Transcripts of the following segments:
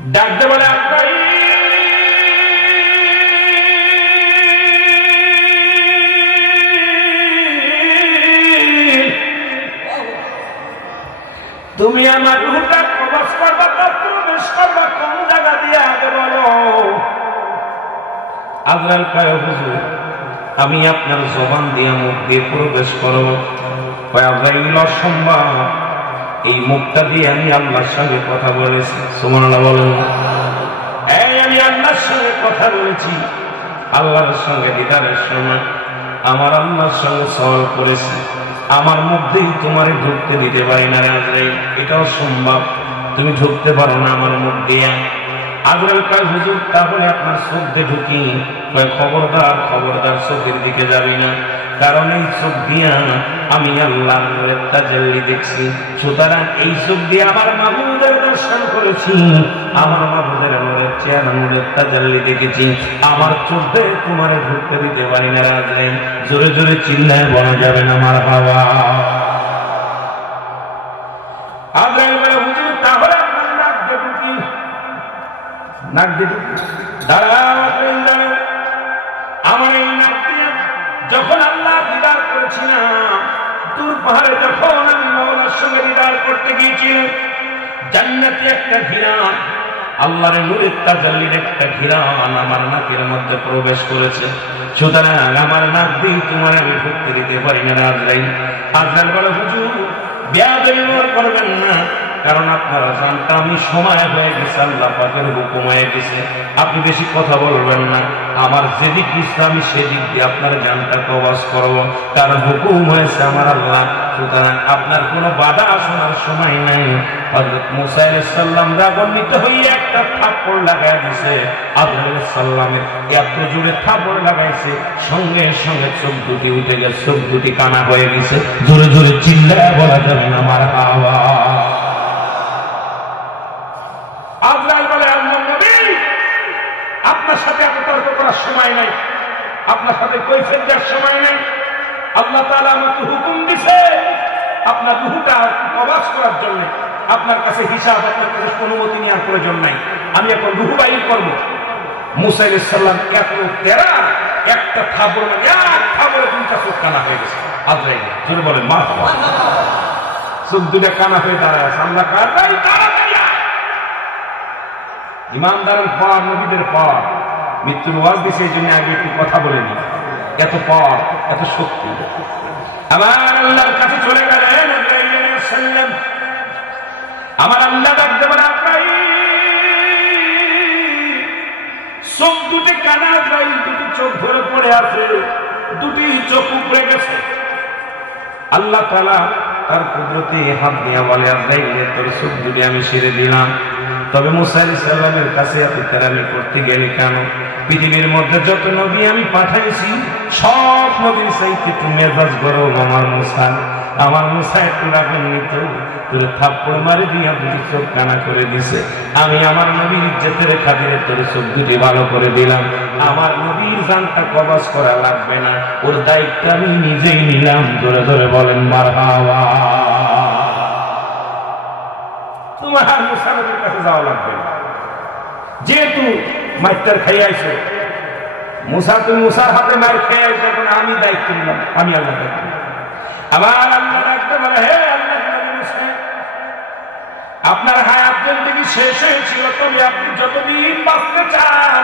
ডাকতে বলে আজরাইল, তুমি আমার রূহটা কবজ করবা, প্রবেশ করবা কোন জায়গা দিয়ে আগে বলো। আজরাইল কয় হুজুর আমি আপনার জবান দিয়ে মুখ দিয়ে প্রবেশ করব। কয় আজরাইল অসম্ভব, এই মুখটা দিয়ে আমি আল্লাহর সঙ্গে কথা বলেছি। সুবহানাল্লাহ বলেন। এই আমি আল্লাহর সঙ্গে কথা বলেছি, আল্লাহর সঙ্গে দিদারের সময় আমার আল্লাহর সঙ্গে সওয়াল করেছি, আমার মুখ দিয়ে তোমারে ঢুকতে দিতে পারি না আজরাইল, এটাও সম্ভব, তুমি ঢুকতে পারো না আমার মুখ দিয়ে। আজরাইল কয় হুজুর তাহলে আপনার চোখ দিয়ে ঢুকি। কয় খবরদার খবরদার চোখের দিকে যাবি না, কারণ এই চোখ দিয়া আমি আল্লাহর নূরের তাজাল্লি দেখছি। সুতরাং এই চোখ দিয়ে আমার মাহবুবের দর্শন করেছি, আমার মাহবুবের নূরের চেহারা নূরের তাজাল্লি দেখেছি, আমার চোখ দিয়ে তোমারে ঢুকতে দিতে পারি না আজরাইল। জোরে জোরে চিল্লায় বলা যাবে না মারহাবা। আজরাইল বলে হুজুর তাহলে আপনার নাক দিয়ে ঢুকি। নাক দিয়ে ঢুকি, দাঁড়াও দাঁড়াও, আমার এই নাক দিয়ে যখন আল্লাহ দিদার করেছিলাম, দূর পাহাড়ে যখন আমি মাওলার সঙ্গে দিদার করতে গিয়েছিলাম, জান্নাতে একটা ঘিরান, আল্লাহর নূরের তাজাল্লির একটা ঘিরান আমার নাকের মধ্যে প্রবেশ করেছে। সুতরাং আমার নাক দিয়ে তোমার আমি ঢুকতে দিতে পারি না আজরাইল। আজরাইল বলে হুজুর বেয়াদবি করবেন না, কারণ আপনারা জানতে আমি সময় হয়ে গেছে, আল্লাহ পাকের হুকুম হয়ে গেছে, আপনি বেশি কথা বলবেন না, আমার যেদিক ইচ্ছা আমি সেদিক দিয়ে আপনার জানটা কবজ করব, কারণ হুকুম হয়েছে আমার আল্লাহ। সুতরাং আপনার কোনো বাধা শোনার সময় নাই। হযরত মুসা আলাইহিস সালাম রাগান্বিত হয়ে একটা থাপ্পড় লাগায় দিয়েছে। আজরাইল আলাইহিস সালামের এত জোরে থাপ্পড় লাগাইছে, সঙ্গে সঙ্গে চোখ দুটি উঠে গেছে, চোখ দুটি কানা হয়ে গেছে। জোরে জোরে চিল্লায় বলা যাবে না মারহাবা। আজরাইল বলে আল্লাহর নবী আপনার সাথে এত তর্ক করার সময় নাই, আপনার সাথে কৈফিয়ত দেওয়ার সময় নাই। আল্লাহ তাআলা আমাকে হুকুম দিয়েছে আপনার রূহটা কবজ করার জন্য, আপনার কাছে হিসাব, আপনার কাছে অনুমতি নেওয়ার প্রয়োজন নাই, আমি এখন রূহ বাইর করব। মুসা আলাইহিস সালাম এত তেরা, একটা থাপড় লাগে, এক থাপড়ে দুইটা চোখ কানা হয়ে গেছে। আজরাইল জোরে বলেন মারহাবা। চোখ দুটা কানা হয়ে দাঁড়ায় আছে। আল্লাহ কাঁদাই ইমানদারের পর, নবীদের পর মৃত্যুর ওয়াজ দিছে, এই জন্য আগে একটু কথা বলে নি। এত পর, এত শক্তি আমার আল্লাহর কাছে চলে গেলেন। আমার আল্লাহ ডাকতে বলে চোখ দুটি কানা, দুটি চোখ ধরে পড়ে আছে, দুটি চোখ উপড়ে গেছে। আল্লাহ তাআলা তার কুদরতে হাত দিয়ে বলে আজরাইল তোর চোখ দুটি আমি ছেড়ে দিলাম। তবে মুসা আলাইহিস সালামের কাছে এত তেরামি করতে গেলে কেন? পৃথিবীর মধ্যে যত নবী আমি পাঠাইছি সব নবীর চাইতে তুমি মেজাজ গরম আমার মুসা। আমার মুসা একটু রাগান্বিত, তোর থাপ্পড় মারি দিয়া দুটি চোখ কানা করে দিছে। আমি আমার নবীর ইজ্জতের খাতিরে তোর চোখ দুটি ভালো করে দিলাম। আমার নবীর জানটা কবজ করা লাগবে না, ওর দায়িত্ব আমি নিজেই নিলাম। ধরে ধরে বলেন মারহাবা। তোমার মুসা নবীর কাছে যাওয়া লাগবে না, যেহেতু মাইটার খেয়ে আইছো মুসা, তুমি মুসার হাতে মার খেয়ে আইছো, এখন আমি দায়িত্ব নিলাম, আমি আল্লাহ দায়িত্ব। আবার আল্লাহ ডাকতে বলে হে আল্লাহ নবী মুসা, আপনার হায়াত জিন্দেগি শেষ হয়েছিল, তবে আপনি যতদিন বাঁচতে চান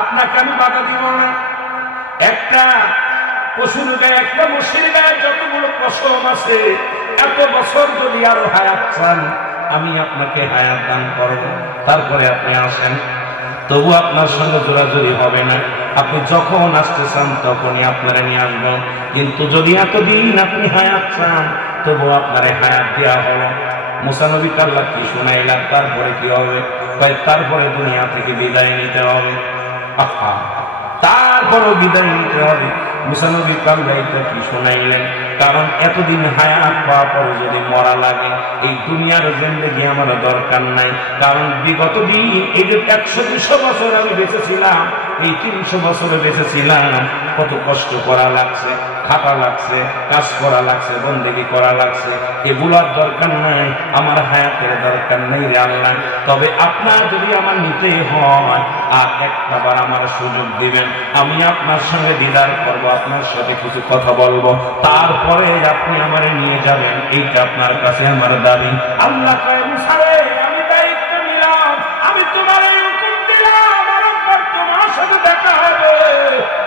আপনাকে আমি বাধা দিব না। একটা পশুর গায়ে, একটা মশির গায়ে যতগুলো পশম আছে, এত বছর যদি আরো হায়াত চান আমি আপনাকে হায়াত দান করব। তারপরে আপনি আসেন, তবু আপনার সঙ্গে জোরাজুরি হবে না, আপনি যখন আসতে চান তখনই আপনারা নিয়ে আসবেন। কিন্তু যদি এতদিন আপনি হায়াত চান তবু আপনার হায়াত দেওয়া হলো। মুসা নবী আল্লাহ কি শুনাইলাম, তারপরে কি হবে? তারপরে দুনিয়া থেকে বিদায় নিতে হবে। আহা, তারপরও বিদায় নিতে হবে। মুসা নবী আল্লাহ এটা কি শুনাইলেন? কারণ এতদিন হায়াত পাওয়ার পরে যদি মরা লাগে, এই দুনিয়ার জিন্দেগি আমার দরকার নাই। কারণ বিগত দিন এই যে 100-200 বছর আমি বেঁচেছিলাম, এই 300 বছরে বেঁচেছিলাম, কত কষ্ট করা লাগছে, খাটা লাগছে, কাজ করা লাগছে, বন্দেগী করা লাগছে, এগুলোর দরকার নাই, আমার হায়াতের দরকার নেই রে আল্লাহ। তবে আপনার যদি আমার নিতে হয় আর একটাবার আমার সুযোগ দিবেন, আমি আপনার সঙ্গে দিদার করবো, আপনার সাথে কিছু কথা বলবো, তারপরে আপনি আমার নিয়ে যাবেন, এইটা আপনার কাছে আমার দাবি। আল্লাহ কয় মুসা রে, আমি দায়িত্ব নিলাম, আমি তোমার হুকুম দিলাম, তোমার সাথে দেখা হবে,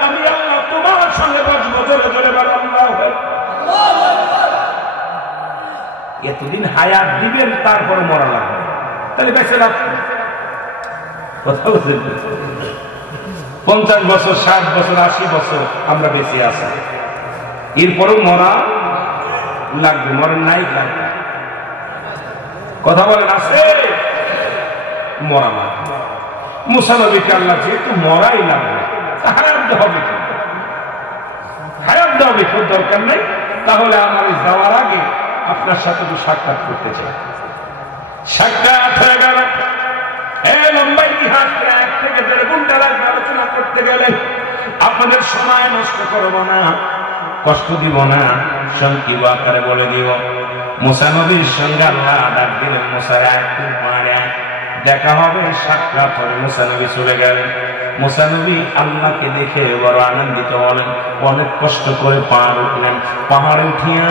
আমি আল্লাহ তোমার সঙ্গে বসবো। জোরে জোরে বলো আল্লাহু আকবার। এতদিন হায়াত দিবেন, তারপরে মরা লাগবে, তাহলে বেঁচে রাখবেন। কথা বলছেন? 50 বছর, 60 বছর, 80 বছর আমরা বেঁচে আছি, এরপরেও মরা লাগবে। মরেন নাই লাগবে, কথা বলেন আছে, মরা লাগবে। মুসা নবীকে আল্লাহ যেহেতু মরাই লাগবে, হায়াত দেওয়া হবে, হায়াত দেওয়া বেশি দরকার নেই। তাহলে আমার যাওয়ার আগে আপনার সাথে তো সাক্ষাৎ করতে চাই। সাক্ষাৎ হয়ে গেল, লম্বা ইতিহাস 1 থেকে 1.5 ঘন্টা লাগবে আলোচনা করতে গেলে। আপনাদের সময় নষ্ট করবো না, কষ্ট দিব না, সংক্ষিপ্ত আকারে বলে দিব। মুসা নবীর সঙ্গে আল্লাহ ডাক দিলেন, মুসা একটু পারে দেখা হবে, সাক্ষাৎ হবে। মুসা নবী চলে গেলেন। মুসা নবী আল্লাহকে দেখে বড় আনন্দিত হলেন, অনেক কষ্ট করে পাহাড় উঠলেন, পাহাড়ে উঠিয়া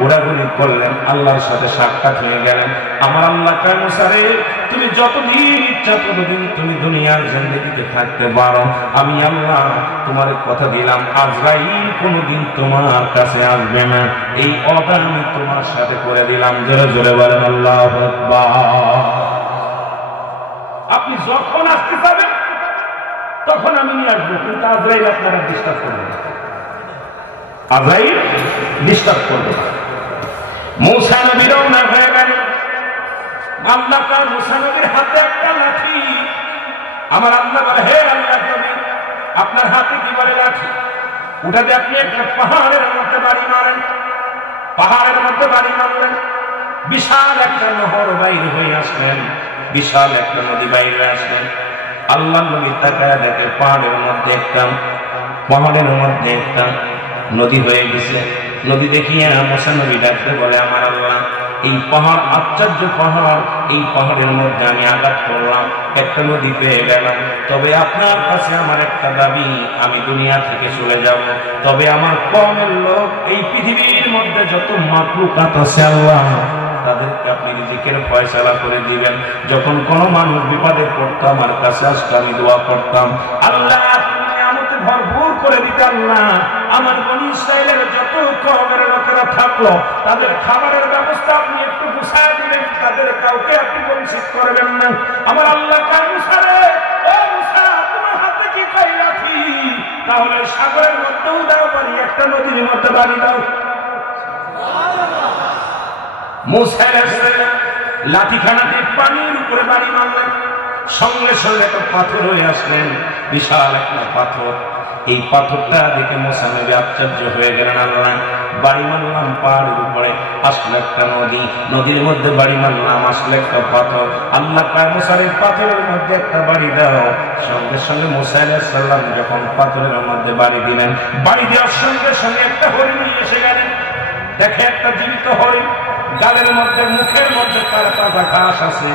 ঘোরাঘুরি করলেন, আল্লাহর সাথে সাক্ষাৎ হয়ে গেলেন। আমার আল্লাহ কয় মুসা রে, তুমি যতদিন ইচ্ছা ততদিন তুমি দুনিয়ার জিন্দেগিতে থাকতে পারো, আমি আল্লাহ তোমার কথা দিলাম, আজরাইল কোনদিন তোমার কাছে আসবে না, এই অর্ডার আমি তোমার সাথে করে দিলাম। জোরে জোরে বলেন আল্লাহু আকবার। আপনি যখন আসতে পারবেন তখন আমি নিয়ে আসবো, কিন্তু আজরাইল আপনারা ডিস্টার্ব করবে না, আজরাইল ডিস্টার্ব করবে না। মুসা নবী রওনা হয়ে গেলেন। আল্লাহ তার মুসা নবীর হাতে একটা লাঠি। আমার আল্লাহ বলে, হে আল্লাহ নবী, আপনার হাতে কি বলে লাঠি? ওটাতে আপনি একটা পাহাড়ের মধ্যে বাড়ি মারেন। পাহাড়ের মধ্যে বাড়ি মারলেন, বিশাল একটা নহর বাইর হয়ে আসলেন, বিশাল একটা নদী বাইরে আসলেন। আল্লাহ নবী তাকায় দেখে পাহাড়ের মধ্যে একটা নদী হয়ে গেছে। নদী দেখিয়ে মুসা নবী ডাকতে বলে, আমার আল্লাহ, এই পাহাড় আশ্চর্য পাহাড়, এই পাহাড়ের মধ্যে আমি আঘাত করলাম, একটা নদী পেয়ে গেলাম। তবে আপনার কাছে আমার একটা দাবি, আমি দুনিয়া থেকে চলে যাব, তবে আমার কওমের লোক, এই পৃথিবীর মধ্যে যত মাখলুকাত আছে আল্লাহ, তাদেরকে আপনি রিজিকের ফয়সালা করে দিবেন। যখন কোনো মানুষ বিপদে পড়তো আমার কাছে আসতো, আমি দোয়া করতাম, আল্লাহ নিয়ামতে ভরপুর করে দিতেন না। আমার বনি ইসরাইলের যত কওমের লোকেরা থাকলো, তাদের খাবারের ব্যবস্থা আপনি একটু গুছায় দিলেন, তাদের কাউকে আপনি বঞ্চিত করবেন না। আমার আল্লাহ কয়, মুসা রে, ও মুসা, তোমার হাতে কি কয় লাঠি? তাহলে সাগরের মধ্যেও দাও বাড়ি, একটা নদীর মধ্যে বাড়ি দাও। মুসা লাঠিখানাতে পানির উপরে বাড়ি মারলেন, সঙ্গে সঙ্গে একটা পাথর হয়ে আসলেন, বিশাল একটা পাথর। এই পাথরটা দেখে মুসা নবী আশ্চর্য হয়ে গেলেন। আল্লাহ, বাড়ি মারলাম পাহাড়ের উপরে, আসলে একটা নদী, নদীর মধ্যে বাড়ি মারলাম, আসলে একটা পাথর। আল্লাহ কয়, মুসা রে, পাথরের মধ্যে একটা বাড়ি দাও। সঙ্গে সঙ্গে মুসা আলাইহিস সালাম যখন পাথরের মধ্যে বাড়ি দিলেন, বাড়ি দেওয়ার সঙ্গে সঙ্গে একটা হরিণ এসে গেলেন। দেখে একটা জীবিত হরিণ, গালের মধ্যে, মুখের মধ্যে তারা তাজা ঘাস আছে।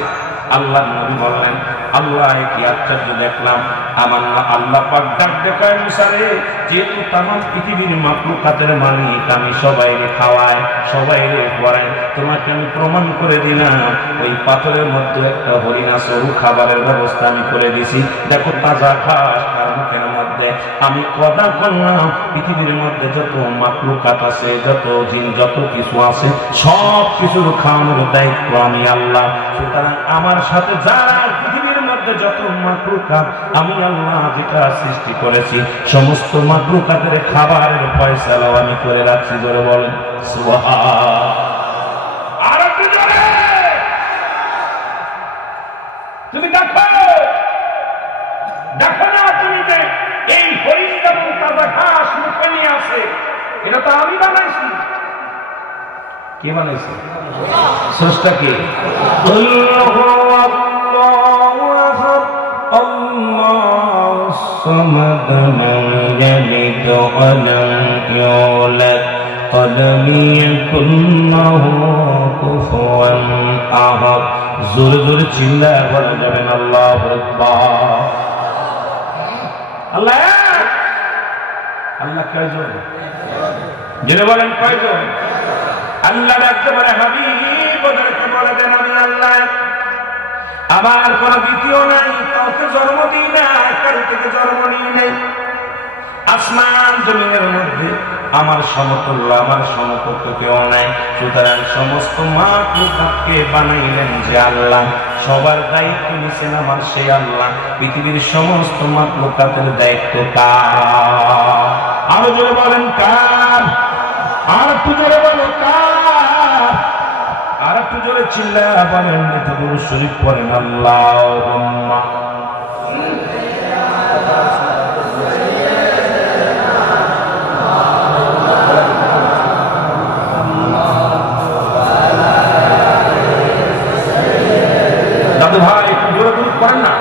আল্লাহ নবী বললেন, আল্লাহ, কি আশ্চর্য দেখলাম। আমার আল্লাহ পাক ডাক দেখায়, মুসা রে, যেহেতু তামাম পৃথিবীর মাখলুকাতের মালিক, আমি সবাইকে খাওয়াই, সবাইকে পড়াই, তোমাকে আমি প্রমাণ করে দিলাম, ওই পাথরের মধ্যে একটা হরিণ আছে, ও খাবারের ব্যবস্থা আমি করে দিছি। দেখো তাজা ঘাস তার মুখের মধ্যে। আমি কথা বললাম, পৃথিবীর মধ্যে যত মাখলুকাত আছে, যত জিন, যত কিছু আছে, সব কিছুর খাওয়ানোর দায়িত্ব আমি আল্লাহ। সুতরাং আমার সাথে যারা পৃথিবীর মধ্যে যত মাখলুকাত আমি আল্লাহ যেটা সৃষ্টি করেছি, সমস্ত মাখলুকাতের খাবারের ফয়সালাও আমি করে রাখছি। ধরে বলেন সুবহান। আর একটু জোরে। তুমি দেখো, দেখো না তুমি যে এই হরিণ যেমন তাজা ঘাস মুখে নিয়ে আসে, এটা তো আমি বানাইছি। কে বানাইছে? স্রষ্টা কে? আল্লাহু সামাদ, লাম ইয়ালিদ ওয়া লাম يولد ولم يكن له كفوا أحد জোরে জোরে চিল্লায় বলা যাবেন আল্লাহু আকবার। আল্লাহ আল্লাহ কয়জন? জেনে বলেন কয়জন? আল্লাহ ডাকতে বলে হাবিব ওদেরকে বলে দেন আমি আল্লাহ, আমার কোন দ্বিতীয় নাই, কাউকে জন্ম দিই না, কারো থেকে জন্ম নিই নাই। আসমান জমিনের মধ্যে আমার সমতুল্য, আমার সমকক্ষ কেউ নাই। সুতরাং সমস্ত মাখলুকাতকে বানাইলেন যে আল্লাহ, সবার দায়িত্ব নিছেন আমার সেই আল্লাহ। পৃথিবীর সমস্ত মাখলুকাতের দায়িত্ব কার? আরো জোরে বলেন কার? আর একটু জোরে বলো কার? আর একটু জোরে চিল্লায়া বলেন, দুরূদ শরীফ পড়েন আল্লাহুম্মা ভাই একটু জোরে দুরূদ পড়েন না।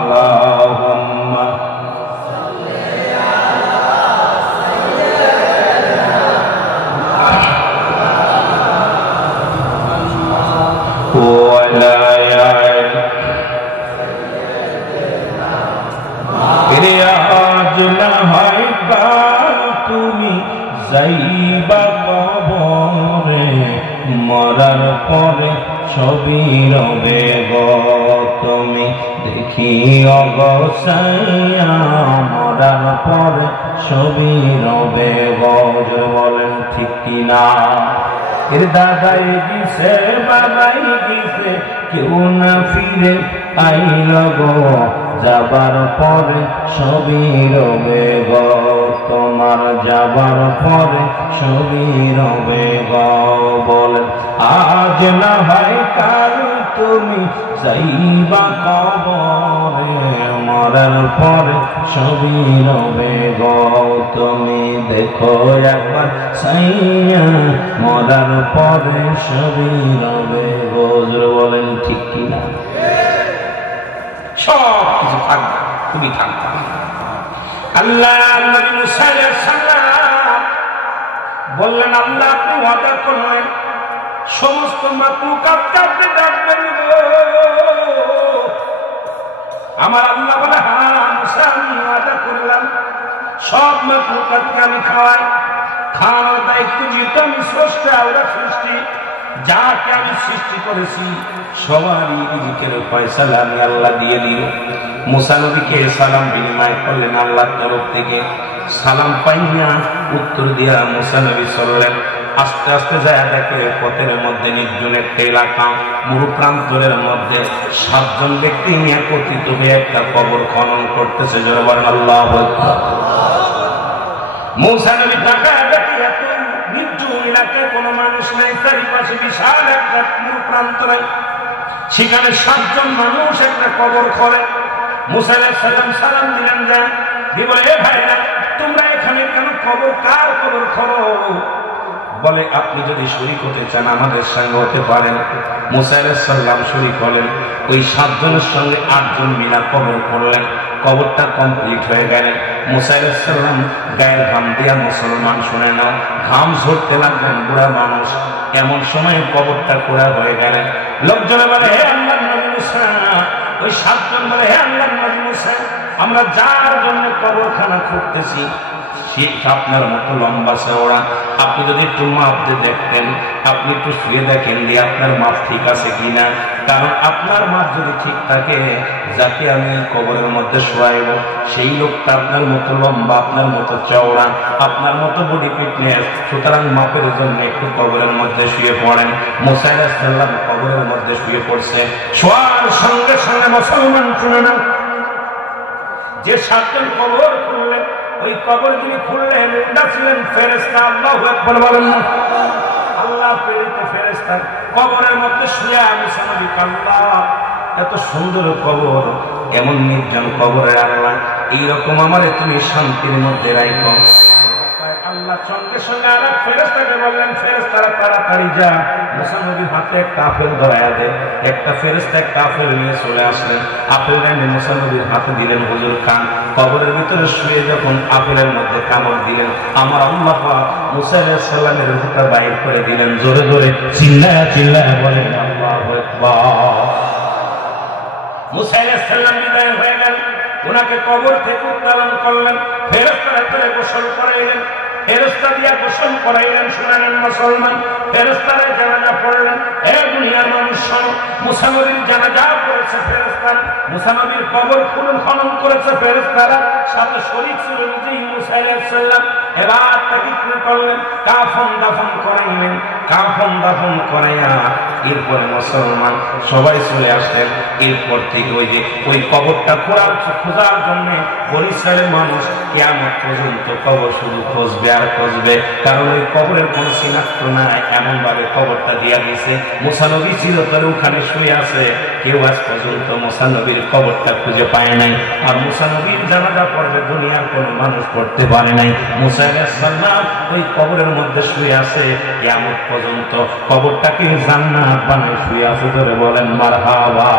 আল্লাহুম্মা তুমি যাইবা কবরে, মরার পরে ছবি রবে গো তুমি দেখি অগসাইয়া, মরার পরে ছবি রবে গো। বলেন ঠিক কিনা? এর দাদাই গিয়েছে বাবাই গিয়েছে, কেউ না ফিরে আইল গো, যাবার পরে ছবি রবে গো তোমার, যাবার পরে ছবি রবে গো। বলেন আজ না হয় কাল তুমি যাইবা কবরে, মরার পরে ছবি রবে গো তুমি দেখো একবার সাইয়া, মরার পরে ছবি রবে গো। বলেন ঠিক কিনা? সব কিছু থাকবে, তুমি থাকবে। আল্লাহ নবী মুসা আলাইহিস সালাম বললেন, আল্লাহ আপনি ওয়াদা করলেন সমস্ত মাখলুকাতকে আপনি ডাকবেন গো। আমার আল্লাহ বলে, হ্যাঁ মুসা আমি ওয়াদা করলাম সব মাখলুকাতকে আমি খাওয়াই। খাওয়ানোর দায়িত্ব যেহেতু আমি স্রষ্টা, ওরা সৃষ্টি, যাকে আমি সৃষ্টি করেছি সবারই রিজিকের ফয়সালা আমি আল্লাহ দিয়ে দিও। মুসা নবীকে সালাম বিনিময় করলেন আল্লাহর তরফ থেকে। সালাম পাইয়া উত্তর দিয়া মুসা নবী চললেন। আস্তে আস্তে যায় দেখে পথের মধ্যে নির্জন একটা এলাকা, মরু প্রান্তরের মধ্যে 7 জন ব্যক্তি একত্রিত হয়ে একটা কবর খনন করতেছে। জোরে বলেন আল্লাহু আকবার। মুসা নবী তাকায় দেখে এত নির্জন এলাকায় কোনো মানুষ নাই, চারিপাশে বিশাল একটা মরু প্রান্তরে, সেখানে 7 জন মানুষ একটা কবর খোলে। মুসা আলাইহিস সালাম সালাম দিলেন, যান দিয়ে বলে, এ ভাইরা তোমরা এখানে কেন কবর, কার কবর খোলো? বলে আপনি যদি শরীক হতে চান আমাদের সঙ্গে হতে পারেন। মুসা আলাইহিস সালাম শরীক হলেন। ওই 7 জনের সঙ্গে 8 জন মিলা কবর করলেন। কবরটা কমপ্লিট হয়ে গেলেন। মুসা আলাইহিস সালাম গায়ের ঘাম দিয়া, মুসলমান শুনে নাও, ঘাম ঝরতে লাগলেন, বুড়া মানুষ। এমন সময় কবরটা পুরা হয়ে গেলেন। লোকজনে বলে, হে আল্লাহর নবী মুসা, ওই 7 জন বলে, হে আল্লাহর নবী মুসা, আমরা যার জন্য কবরখানা খুঁড়তেছি সে আপনার মতো লম্বা চওড়া, আপনি যদি একটু মাপ দিয়ে দেখতেন, আপনি একটু শুয়ে দেখেন দিয়ে আপনার মাপ ঠিক আছে কিনা। কারণ আপনার মাপ যদি ঠিক থাকে, যাকে আমি কবরের মধ্যে শোয়াইব সেই লোকটা আপনার মতো লম্বা, আপনার মতো চওড়া, আপনার মতো বডি ফিটনেস। সুতরাং মাপের জন্য একটু কবরের মধ্যে শুয়ে পড়েন। মুসা আলাইহিস সালাম কবরের মধ্যে শুয়ে পড়ছে। শোয়ার সঙ্গে সঙ্গে মুসলমান শুনে না, যে 7 জন কবর খুললেন, ওই কবর যিনি খুললেন ওটা ছিলেন ফেরেশতা। আল্লাহু আকবার বলেন না। আল্লাহ প্রেরিত ফেরেশতা কবরের মধ্যে শুয়ে মুসা নবী, আল্লাহ এত সুন্দর কবর, এমন নির্জন কবরে আল্লাহ এইরকম আমারে তুমি শান্তির মধ্যে রাখো। আল্লাহ সঙ্গে সঙ্গে আর এক ফেরেশতাকে বললেন, ফেরেশতারা তাড়াতাড়ি যা, মুসা নবীর হাতে একটা আপেল ধরাইয়া দেয়। একটা ফেরেশতা একটা আপেল নিয়ে চলে আসলেন, আপেল এনে মুসা নবীর হাতে দিলেন, হুজুর খান। কবরের ভিতরে শুয়ে যখন আপেলের মধ্যে কামড় দিলেন, আমার আল্লাহ পাক মুসা আলাইহিস সালামের রূহটা বাইর করে দিলেন। জোরে জোরে চিল্লায়া চিল্লায়া বলেন আল্লাহু আকবার। মুসা আলাইহিস সালাম বিদায় হয়ে গেলেন, ওনাকে কবর থেকে উত্তোলন করলেন, ফেরেশতারা করে গোসল করাইলেন, ফেরেশতা দিয়া গোসল করাইলেন। শুনালেন মুসলমান, ফেরেশতারা জানাজা পড়লেন। এ দুনিয়ার মানুষ শোনো, মুসা নবীর জানাজা পড়েছে ফেরেশতারা, মুসা নবীর কবর খনন করেছে ফেরেশতারা, সাথে শরীক ছিল নিজেই মুসা আলাইহিস সালাম। এবার তাকে কি করলেন? কাফন দাফন করাইলেন। কাফন দাফন করাইয়া এরপরে মুসলমান সবাই চলে আসলেন। এরপর থেকে ওই কবরটা খোঁজার জন্য বরিশালের মানুষ কিয়ামত পর্যন্ত কবর শুধু খুঁজবে আর খুঁজবে, কারণ ওই কবরের কোন চিনাক্ত নাই। এমন ভাবে কবরটা দিয়া দিয়েছে, মুসা নবী চিরতরে ওখানে শুয়ে আছে, কেউ আজ পর্যন্ত মুসা নবীর কবরটা খুঁজে পায় নাই। আর মুসা নবীর জানাজা পড়বে দুনিয়ার কোন মানুষ পড়তে পারে নাই। মুসা আলাইহিস সালাম ওই কবরের মধ্যে শুয়ে আছে কিয়ামত পর্যন্ত। কবরটাকে জান্নাত বানায় শুয়ে আছে। ধরে বলেন মারহাবা।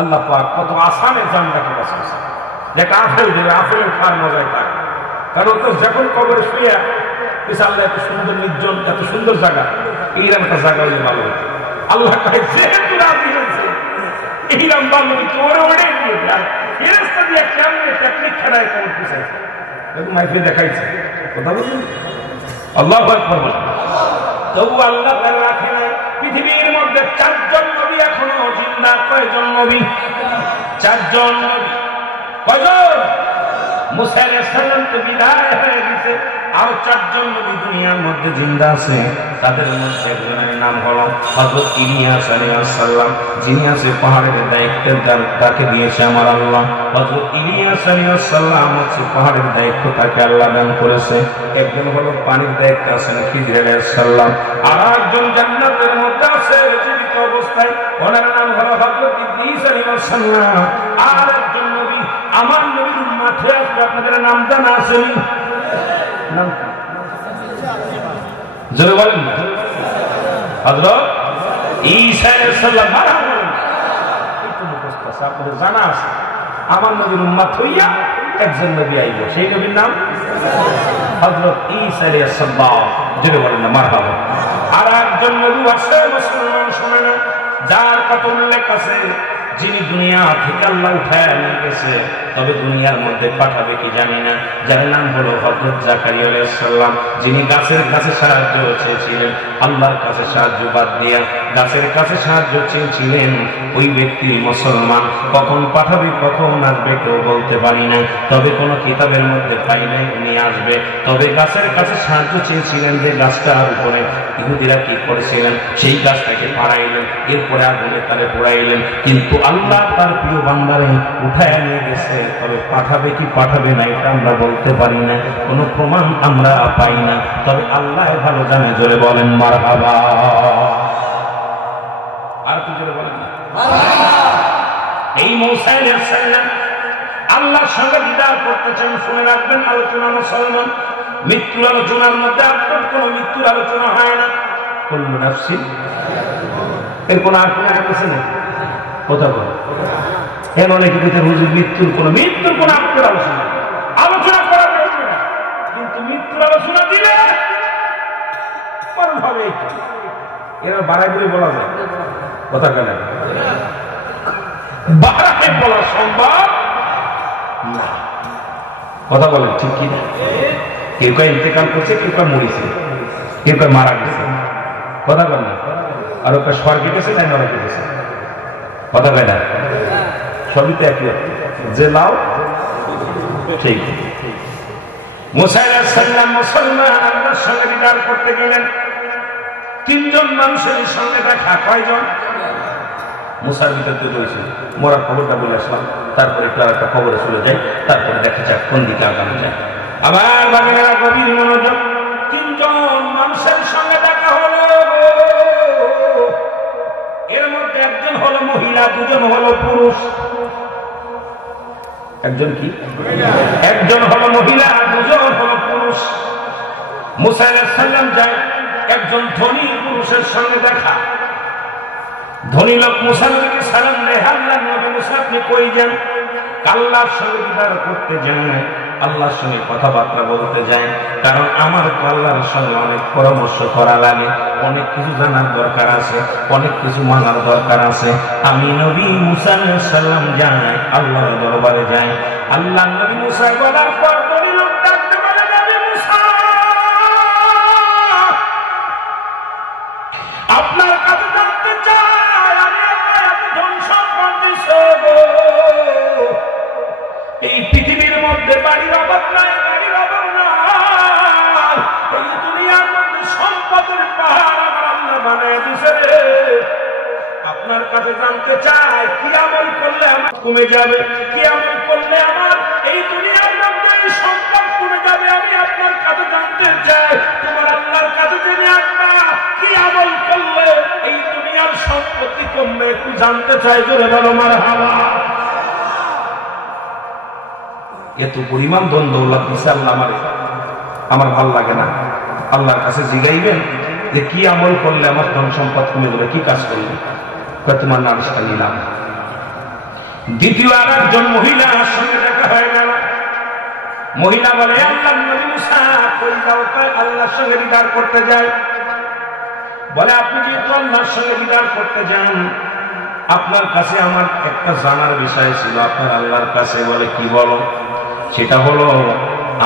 আল্লাহ পাক কত আসানে জানটাকে বাঁচাচ্ছে। দেখ আপেল দেবে, আপেলের খাওয়ার মজায় পায়। কারণ তো যখন কবরে শুয়ে আল্লাহ এত সুন্দর নির্জন, এত সুন্দর জায়গা, এইরকম একটা জায়গা হলে ভালো হতো। আল্লাহ যেহেতু রাজি হয়েছে এইরকম ভালো হতো, ওরে ওড়ে দিয়েছে। আর ফেরেশতা দিয়ে কেমনে টেকনিক খেলায় কবর পিছাইছে, মাইকে দেখাইছে। কথা বলছেন আল্লাহু আকবার বলেন। তবু আল্লাহ রাখে নাই। পৃথিবীর মধ্যে 4 জন নবী এখনো জিন্দা। কয়জন নবী? 4 জন নবী। কয়জন? মুসা আলাইহিস সালাম তো বিদায় হয়ে গেছে, আর 4 জন নবী দুনিয়ার মধ্যে জিন্দা আছে। তাদের মধ্যে একজনের নাম হলো হযরত ইলিয়াস আলাইহিস সালাম, যিনি আছে পাহাড়ের দায়িত্বের তাকে দিয়েছে আমার আল্লাহ। হযরত ইলিয়াস আলাইহিস সালাম হচ্ছে পাহাড়ের দায়িত্ব তাকে আল্লাহ দান করেছে। একজন হলো পানির দায়িত্ব আছেন খিদর আলাইহিস সালাম, আর একজন জান্নাতের মধ্যে আছে জীবিত অবস্থায়, ওনার নাম হলো হযরত ইদ্রিস আলাইহিস সালাম। আর একজন নবী আমার নবীর উম্মতে আছে, আপনাদের নাম জানা আছে? নাম জোরে বলেন। হযরত ঈসা আলাইহিস সালাম। আপনাদের জানা আছে আমার নবীর উম্মত হইয়া একজন নবী আইব, সেই নবীর নাম হযরত ঈসা আলাইহিস সালাম। জোরে বলেন না মারহাবা। আর একজন নবী আছে মুসলমান শুনে না, যার কথা উল্লেখ আছে, যিনি দুনিয়া থেকে আল্লাহ উঠায় নিয়ে গেছে, তবে দুনিয়ার মধ্যে পাঠাবে কি জানি না, যার নাম হলো হযরত জাকারিয়া আলাইহিস সালাম, যিনি গাছের কাছে সাহায্য চেয়েছিলেন, আল্লাহর কাছে সাহায্য বাদ দিয়া গাছের কাছে সাহায্য চেয়েছিলেন। ওই ব্যক্তি মুসলমান, কখন পাঠাবে কখন আসবে কেউ বলতে পারি না, তবে কোন কিতাবের মধ্যে পাই নাই উনি আসবে। তবে গাছের কাছে সাহায্য চেয়েছিলেন যে গাছটার উপরে ইহুদিরা কি করেছিলেন, সেই গাছটাকে পাড়াইলেন, এরপরে আগুনে তারে পোড়াইলেন। কিন্তু আল্লাহ তার প্রিয় বান্দারে উঠায় নিয়ে গেছে, তবে পাঠাবে কি পাঠাবে না এটা আমরা বলতে পারি না, কোনো প্রমাণ আমরা পাই না, তবে আল্লাহ ভালো জানে। জোরে বলেন মারহাবা। আর কি জোরে বলেন এই মুসা আলাইহিস সালাম আল্লাহর সঙ্গে দিদার করতেছেন। শুনে রাখবেন আলোচনা মুসলমান, মৃত্যুর আলোচনার মধ্যে আপনার কোন মৃত্যুর আলোচনা হয় না। কুল্লু নাফসিন, এর কোন আলোচনা আছে না? কথা বলে এর অনেকে দিতে হুজুর মৃত্যুর কোন আপনার আলোচনা করা যাবে না, কিন্তু মৃত্যুর আলোচনা দিলে ভাবে এরা বাড়াই করে বলা যায়। কথা কেন বাড়াই বলা সম্ভব না? কথা বলেন ঠিক কি না? কেউ কেউ ইন্তেকাল করছে, কেউ কেউ মরেছে, কেউ কেউ মারা গেছে। কথা বলেন আর ওকে স্বর্গে গেছে না নরকে গেছে? কথা কয় না? সবই তো একই যে লাও ঠিক। মুসা আলাইহিস সালাম মুসলমান আল্লাহর সঙ্গে দিদার করতে গেলেন। 3 জন মানুষের সঙ্গে দেখা। কয়জন? মুসার ভিতর তো রয়েছে, মরার খবরটা বলে আসলাম, তারপরে একটু আরেকটা খবরে চলে যাই, তারপরে দেখা যাক কোন দিকে আগানো যায়। আবার বাগেরা গভীর মনোযোগ। 3 জন মানুষের সঙ্গে দেখা হলো। এর মধ্যে একজন হলো মহিলা, 2 জন হলো পুরুষ। একজন কি? একজন হলো মহিলা, 2 জন হলো পুরুষ। মুসা আলাইহিস সালাম যায় একজন ধনী পুরুষের সঙ্গে দেখা। ধনী লোক মুসা নবীকে সালাম দেয়, আল্লাহর নবী মুসা আপনি কই যান? আল্লাহর সঙ্গে দিদার করতে যান, আল্লাহর সঙ্গে কথাবার্তা বলতে যায়। কারণ আমার তো আল্লাহর সঙ্গে অনেক পরামর্শ করা লাগে, অনেক কিছু জানার দরকার আছে, অনেক কিছু মানার দরকার আছে। আমি নবী মুসা আলাইহিস সালাম যাই, আল্লাহর দরবারে যাই। আল্লাহর নবী মুসা বলার পর ধনী লোক ডাকতে বলে, নবী মুসা আপনার কাছে জানতে চাই, আমি আল্লাহ এত ধন সম্পদ দিয়েছি, এই পৃথিবীর মধ্যে বাড়ির অভাব নাই, গাড়ির অভাব নাই, এই দুনিয়ার মধ্যে সম্পদের পাহাড় আমার আল্লাহ বানায় দিয়েছে রে। আপনার কাছে জানতে চাই কি আমল করলে আমার কমে যাবে, কি আমল করলে আমার এই দুনিয়ার মধ্যে এই সম্পদ কমে যাবে, আমি আপনার কাছে জানতে চাই। তোমার আল্লাহর কাছে জেনে আসবা কি আমল করলে এই দুনিয়ার সম্পত্তি কমবে, একটু জানতে চাই। জোরে বলো মারহাবা। এত পরিমাণ ধন দৌলত দিছে আল্লাহ আমারে, আমার ভাল লাগে না। আল্লাহর কাছে জিগাইবেন যে কি আমল করলে আমার ধন সম্পদ কমে যাবে, কি কাজ করলে? তোমার নালিশটা নিলাম। দ্বিতীয় আর একজন মহিলার সঙ্গে দেখা হয়ে গেল। মহিলা বলে, আল্লাহর নবী মুসা কই যাও? আল্লাহর সঙ্গে দিদার করতে যায়। বলে, আপনি যেহেতু আল্লাহর সঙ্গে দিদার করতে যান, আপনার কাছে আমার একটা জানার বিষয় ছিল আপনার আল্লাহর কাছে। বলে, কি বলো? সেটা হলো,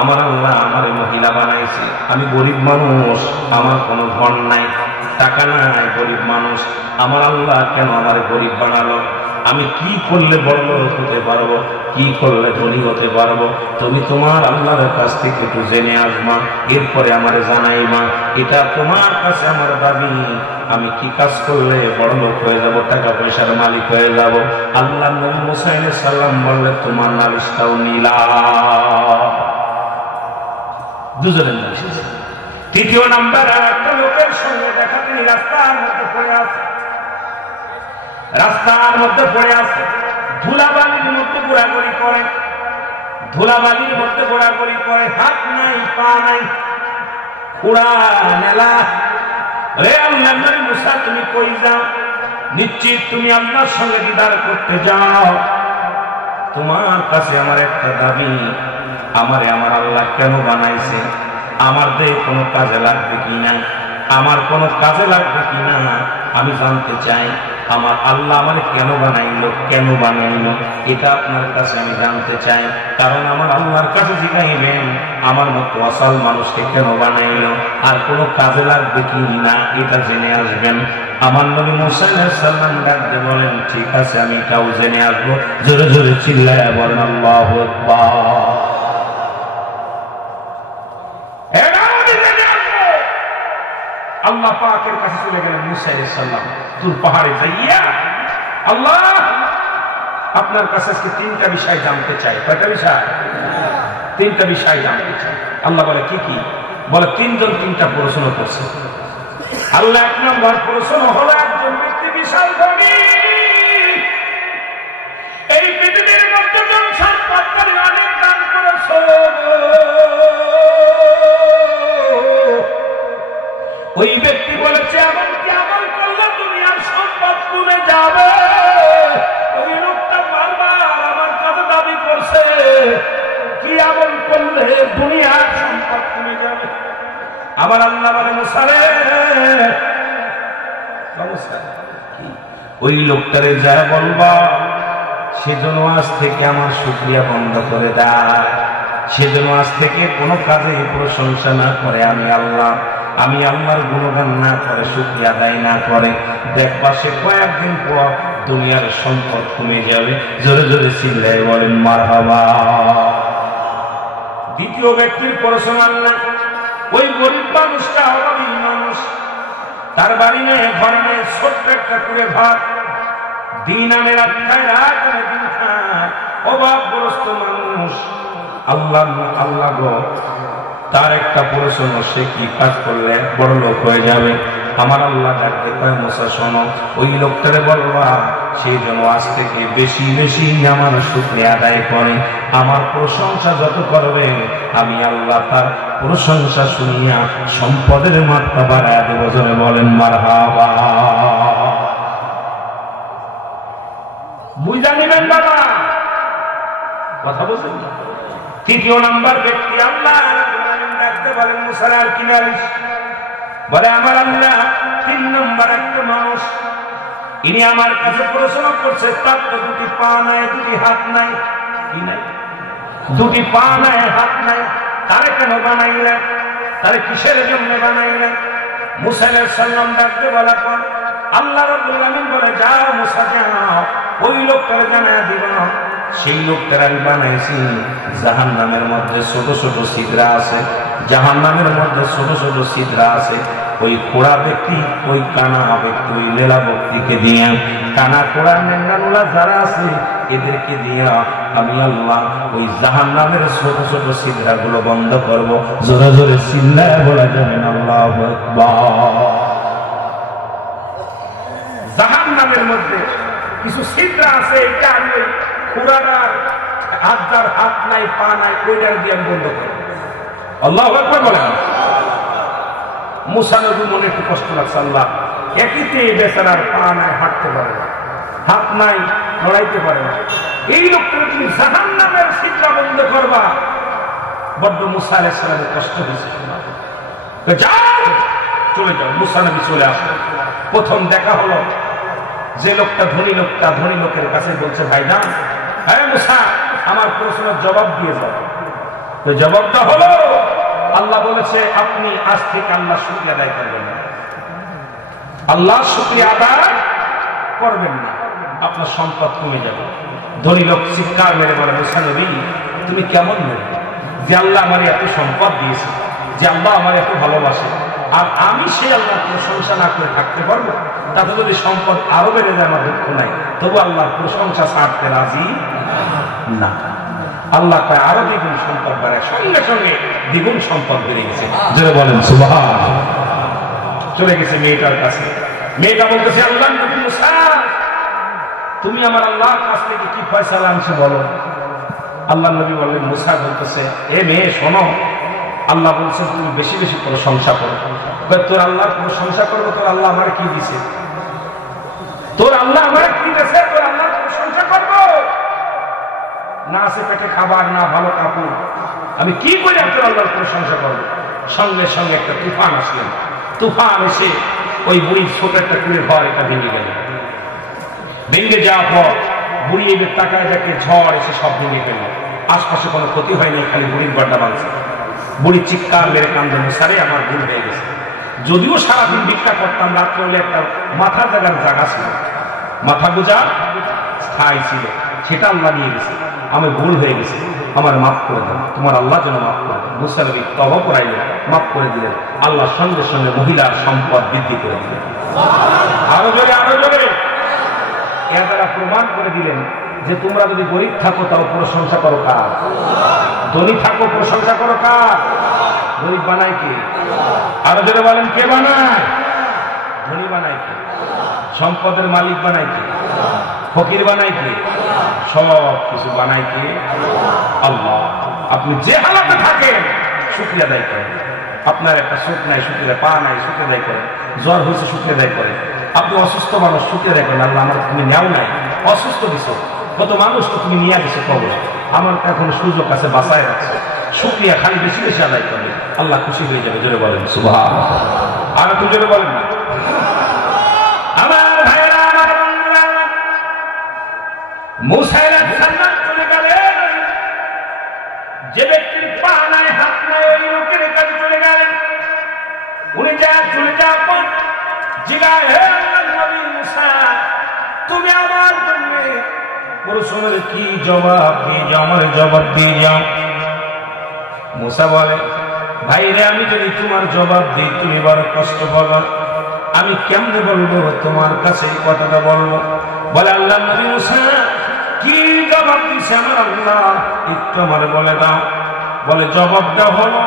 আমার আল্লাহ আমার মহিলা বানাইছে, আমি গরিব মানুষ, আমার কোনো ধন নাই, টাকা নাই, গরিব মানুষ, আমার আল্লাহ কেন আমার গরিব বানালো? আমি কি করলে বড় হতে পারবো, কি করলে ধনী হতে পারবো? তুমি তোমার আল্লাহর কাছ থেকে একটু জেনে আসবা, এরপরে আমারে জানাইবা। এটা তোমার কাছে আমার দাবি, আমি কি কাজ করলে বড় লোক হয়ে যাব, টাকা পয়সার মালিক হয়ে যাব? আল্লাহ নবী মুসা আলাইহিস সালাম বললে, তোমার নালিশটাও নিলাম। দুজনের নালিশ। তৃতীয় নাম্বার, একটা লোকের সঙ্গে দেখা, তিনি রাস্তার মধ্যে পড়ে আছে, রাস্তার মধ্যে পড়ে আছে, ধুলাবালির মধ্যে ঘোরাঘুরি করে, ধুলাবালির মধ্যে ঘোরাঘুরি করে, হাত নাই, পা নাই, খুড়া নেলা। রে আল্লাহর নবী মুসা, তুমি কই যাও? নিশ্চিত তুমি আল্লাহর সঙ্গে দিদার করতে যাও। তোমার কাছে আমার একটা দাবি, আমারে আমার আল্লাহ কেন বানাইছে, আমার দেহ কোনো কাজে লাগবে কিনা, আমার কোনো কাজে লাগবে কিনা আমি জানতে চাই। আমার আল্লাহ আমার কেন বানাইলো, কেন বানাইলো, এটা আপনার কাছে আমি জানতে চাই। কারণ আমার আল্লাহর কাছে জিজ্ঞাইবেন আমার মতো অসল মানুষকে কেন বানাইলো, আর কোনো কাজে লাগবে কি না এটা জেনে আসবেন। আমার নবী মুসা আলাইহিস সালাম ডাকতে বলেন, ঠিক আছে আমি এটাও জেনে আসবো। জোরে জোরে চিল্লায়া বলেন আল্লাহু আকবার। আল্লাহ পাকের কাছে চলে গেলেন মুসা আলাইহিস সালাম, তুর পাহাড়ে যাইয়া, আল্লাহ আপনার কাছে আজকে তিনটা বিষয় জানতে চাই। কয়টা বিষয়? তিনটা বিষয় জানতে চাই। আল্লাহ বলে, কি কি? বলে, তিনজন তিনটা প্রশ্ন করছে। আল্লাহ এক নম্বর প্রশ্ন হলো, একজন ব্যক্তি বিশাল ধনী, এই পৃথিবীর মধ্যে জন সম্পদ করে অনেক দান করেছে, ওই ব্যক্তি বলেছে এমন কি আমল করলে দুনিয়ার সম্পদ কমে যাবে? ওই লোকটা বারবার আমার কাছে দাবি করছে, কি আমল করলে দুনিয়ার সম্পদ কমে যাবে? আমার আল্লাহ বলে, মুসা রে, ওই লোকটারে যা বলবা সেজন্য আজ থেকে আমার শুকরিয়া বন্ধ করে দেয়, সেজন্য আজ থেকে কোনো কাজে প্রশংসা না করে আমি আল্লাহর গুণগান না করে, শুকরিয়া আদায় না করে, দেখবা সে কয়েকদিন পর দুনিয়ার সম্পদ কমে যাবে। জোরে জোরে চিল্লায় বলেন মারহাবা। দ্বিতীয় ব্যক্তির প্রশ্ন, আল্লাহ ওই গরিব মানুষটা অভাবী মানুষ, তার বাড়ি নেই, ঘর নেই, ছোট্ট একটা করে ঘর, দিন আনে রাত খায়, রাত আনে দিন খায়, অভাবগ্রস্ত মানুষ। আল্লাহ গো, তার একটা প্রশ্ন, সে কি কাজ করলে বড় লোক হয়ে যাবে? আমার আল্লাহ ডাকতে কয়, মুসা শোনো, ওই লোকটারে বলবা সেই জন্য আজ থেকে বেশি বেশি আমার শুকরিয়া আদায় করে, আমার প্রশংসা যত করবে আমি আল্লাহ তার প্রশংসা শুনিয়া সম্পদের মাত্রা বাড়ায় দেব, জোরে বলেন মারহাবা। বুঝা নেবেন বাবা, কথা বলছেন। তৃতীয় নাম্বার ব্যক্তি আল্লাহ ডাকতে বলেন মুসা আর কি নালিশ, বলে আমার আল্লাহ 3 নম্বর একটা মানুষ, ইনি আমার কাছে প্রশ্ন করছে, তার তো 2টি পা নাই, 2টি হাত নাই। কি নাই? 2টি পা নাই, হাত নাই। তারে কেন বানাইলেন? তারে কিসের জন্য বানাইলেন? মুসা আলাইহিস সালাম ডাকতে বলার পর আল্লাহ রাব্বুল আলামিন বলে, যাও মুসা যাও, ওই লোকটারে জানায়া দিবা, সেই লোকটার আমি বানাইছি জাহান্নামের মধ্যে ছোট ছোট ছিদ্র আছে, জাহান্নামের মধ্যে ছোট ছোট ছিদ্র আছে। ওই খোড়া ব্যক্তি, ওই কানা ব্যক্তি, ওই লেলা ব্যক্তিকে দিয়ে, কানা খোড়া নেঙ্গানুলা যারা আছে এদেরকে দিয়া আমি আল্লাহ ওই জাহান্নামের ছোট ছোট ছিদ্রগুলো বন্ধ করব। জোরে জোরে চিল্লায় বলা যাবেন আল্লাহু আকবার। জাহান্নামের মধ্যে কিছু ছিদ্র আছে, এটা আমি ওই খোড়াটার হাত নাই, পা নাই, ওইটার দিয়ে আমি বন্ধ করব। আল্লাহু আকবার বলেন। মুসা নবী মনে একটু কষ্ট লাগছে, আল্লাহ একইতে বেচারার পা নাই, হাঁটতে পারে না, হাত নাই, লড়াইতে পারে না, এই লোকটা তুমি জাহান্নামের ছিদ্র বন্ধ করবা। বড্ড মুসা আলাইহিস সালামের কষ্ট হয়েছে। যাও, চলে যাও। মুসা নবী চলে আসলো। প্রথম দেখা হলো যে লোকটা ধনী লোকটা, ধনী লোকের কাছে বলছে, ভাইজান, হ্যাঁ মুসা, আমার প্রশ্নের জবাব দিয়ে যাও। তো জবাবটা হলো, আল্লাহ বলেছে আপনি আজ থেকে আল্লাহ শুকরিয়া আদায় করবেন না, আল্লাহ শুকরিয়া আদায় করবেন না, আপনার সম্পদ কমে যাবে। ধনী লোক চিৎকার মেরে বলে, মুসা নবী তুমি কেমন মেয়ে যে আল্লাহ আমার এত সম্পদ দিয়েছে, যে আল্লাহ আমার এত ভালোবাসে, আর আমি সেই আল্লাহর প্রশংসা না করে থাকতে পারবো? তাতে যদি সম্পদ আরো বেড়ে যায় আমার দুঃখ নাই, তবু আল্লাহর প্রশংসা ছাড়তে রাজি না। আল্লাহ তাই আরো দ্বিগুণ সম্পদ বাড়ায়, সঙ্গে সঙ্গে দ্বিগুণ সম্পদ বেড়ে গেছে। জোরে বলেন সুবহান। চলে গেছে মেয়েটার কাছে। মেয়েটা বলতেছে, আল্লাহ নবী মুসা, তুমি আমার আল্লাহর কাছ থেকে কি ফয়সালা আনছো বলো। আল্লাহ নবী বললেন, মুসা বলতেছে, এ মেয়ে শোনো, আল্লাহ বলছে তুমি বেশি বেশি প্রশংসা করো। তোর আল্লাহর প্রশংসা করবো, তোর আল্লাহ আমার কি দিছে? তোর আল্লাহ আমার কি দিছে? তোর আল্লাহর প্রশংসা করবো? না আছে পেটে খাবার, না ভালো কাপড়, আমি কি করে তোর আল্লাহর প্রশংসা করবো? সঙ্গে সঙ্গে একটা তুফান আসলেন। তুফান এসে ওই বুড়ির ছোট একটা কুড়ে ঘর, এটা ভেঙে গেল। ভেঙে যাওয়ার পর বুড়ি এদের তাকায় দেখে ঝড় এসে সব ভেঙে ফেলল। আশপাশে কোনো ক্ষতি হয়নি, খালি বুড়ির ঘরটা ভাঙছে। বুড়ি চিৎকার মেরে কান্দে, মুসারে আমার ভুল হয়ে গেছে। যদিও সারাদিন ভিক্ষা করতাম, রাত্রে হলে একটা মাথা জাগার জায়গা ছিল, মাথা গোজা স্থায়ী ছিল, সেটা আল্লাহ নিয়ে গেছে। আমি ভুল হয়ে গেছে, আমার মাফ করে দেন, তোমার আল্লাহ যেন মাফ করে দেন। মুসা নবী তওবা করাইলেন, মাফ করে দিলেন। আল্লাহ সঙ্গে সঙ্গে মহিলার সম্পদ বৃদ্ধি করে দিলেন। আরো জোরে, আরো জোরে। এর দ্বারা প্রমাণ করে দিলেন যে তোমরা যদি গরিব থাকো তাও প্রশংসা করো কার? ধনী থাকো প্রশংসা করো কার? গরিব বানায় কে? আরো জোরে বলেন, কে বানায়? ধনী বানায় কে? সম্পদের মালিক বানায় কে? ফকির বানায় কে? সব কিছু বানায় কে? আল্লাহ। আপনি যে হালাতে থাকেন শুকরিয়া আদায় করেন। আপনার একটা চোখ নাই, শুকরিয়া, পা নাই, শুকরিয়া আদায় করেন। জ্বর হয়েছে, শুকরিয়া আদায় করেন। আপনি অসুস্থ মানুষ, শুকরিয়া আদায় করেন, আল্লাহ আমার তুমি নেও নাই, অসুস্থ দিছো, কত মানুষ তো তুমি নিয়ে দিছো কবর, আমার এখন সুযোগ আছে, বাঁচায় রাখছে। শুকরিয়া খালি বেশি বেশি আদায় করবে, আল্লাহ খুশি হয়ে যাবে। জোরে বলেন সুবহানাল্লাহ। আর একটু জোরে বলেন না। আমার ভাইরা, আমার বন্ধুরা, মুসা আলাইহিস সালাম চলে গেলেন। যে ব্যক্তির পা নাই, হাত নাই, ওই লোকের কাছে চলে গেলেন। উনি যা চলে যাওয়ার পর জিজ্ঞাসা, হে আল্লাহর নবী মুসা, তুমি আমার জন্য প্রশ্নের কি জবাব দিয়ে যাও, আমার জবাব দিয়ে যাও। মুসা বলে, ভাই রে, আমি যদি তোমার জবাব দিই তুমি বড় কষ্ট পাবা, আমি কেমনে বলবো তোমার কাছে এই কথাটা বলবো? বলে, আল্লাহ নবী মুসা কি জবাব দিছে আমার আল্লাহ, একটু আমার বলে দাও। বলে, জবাবটা হলো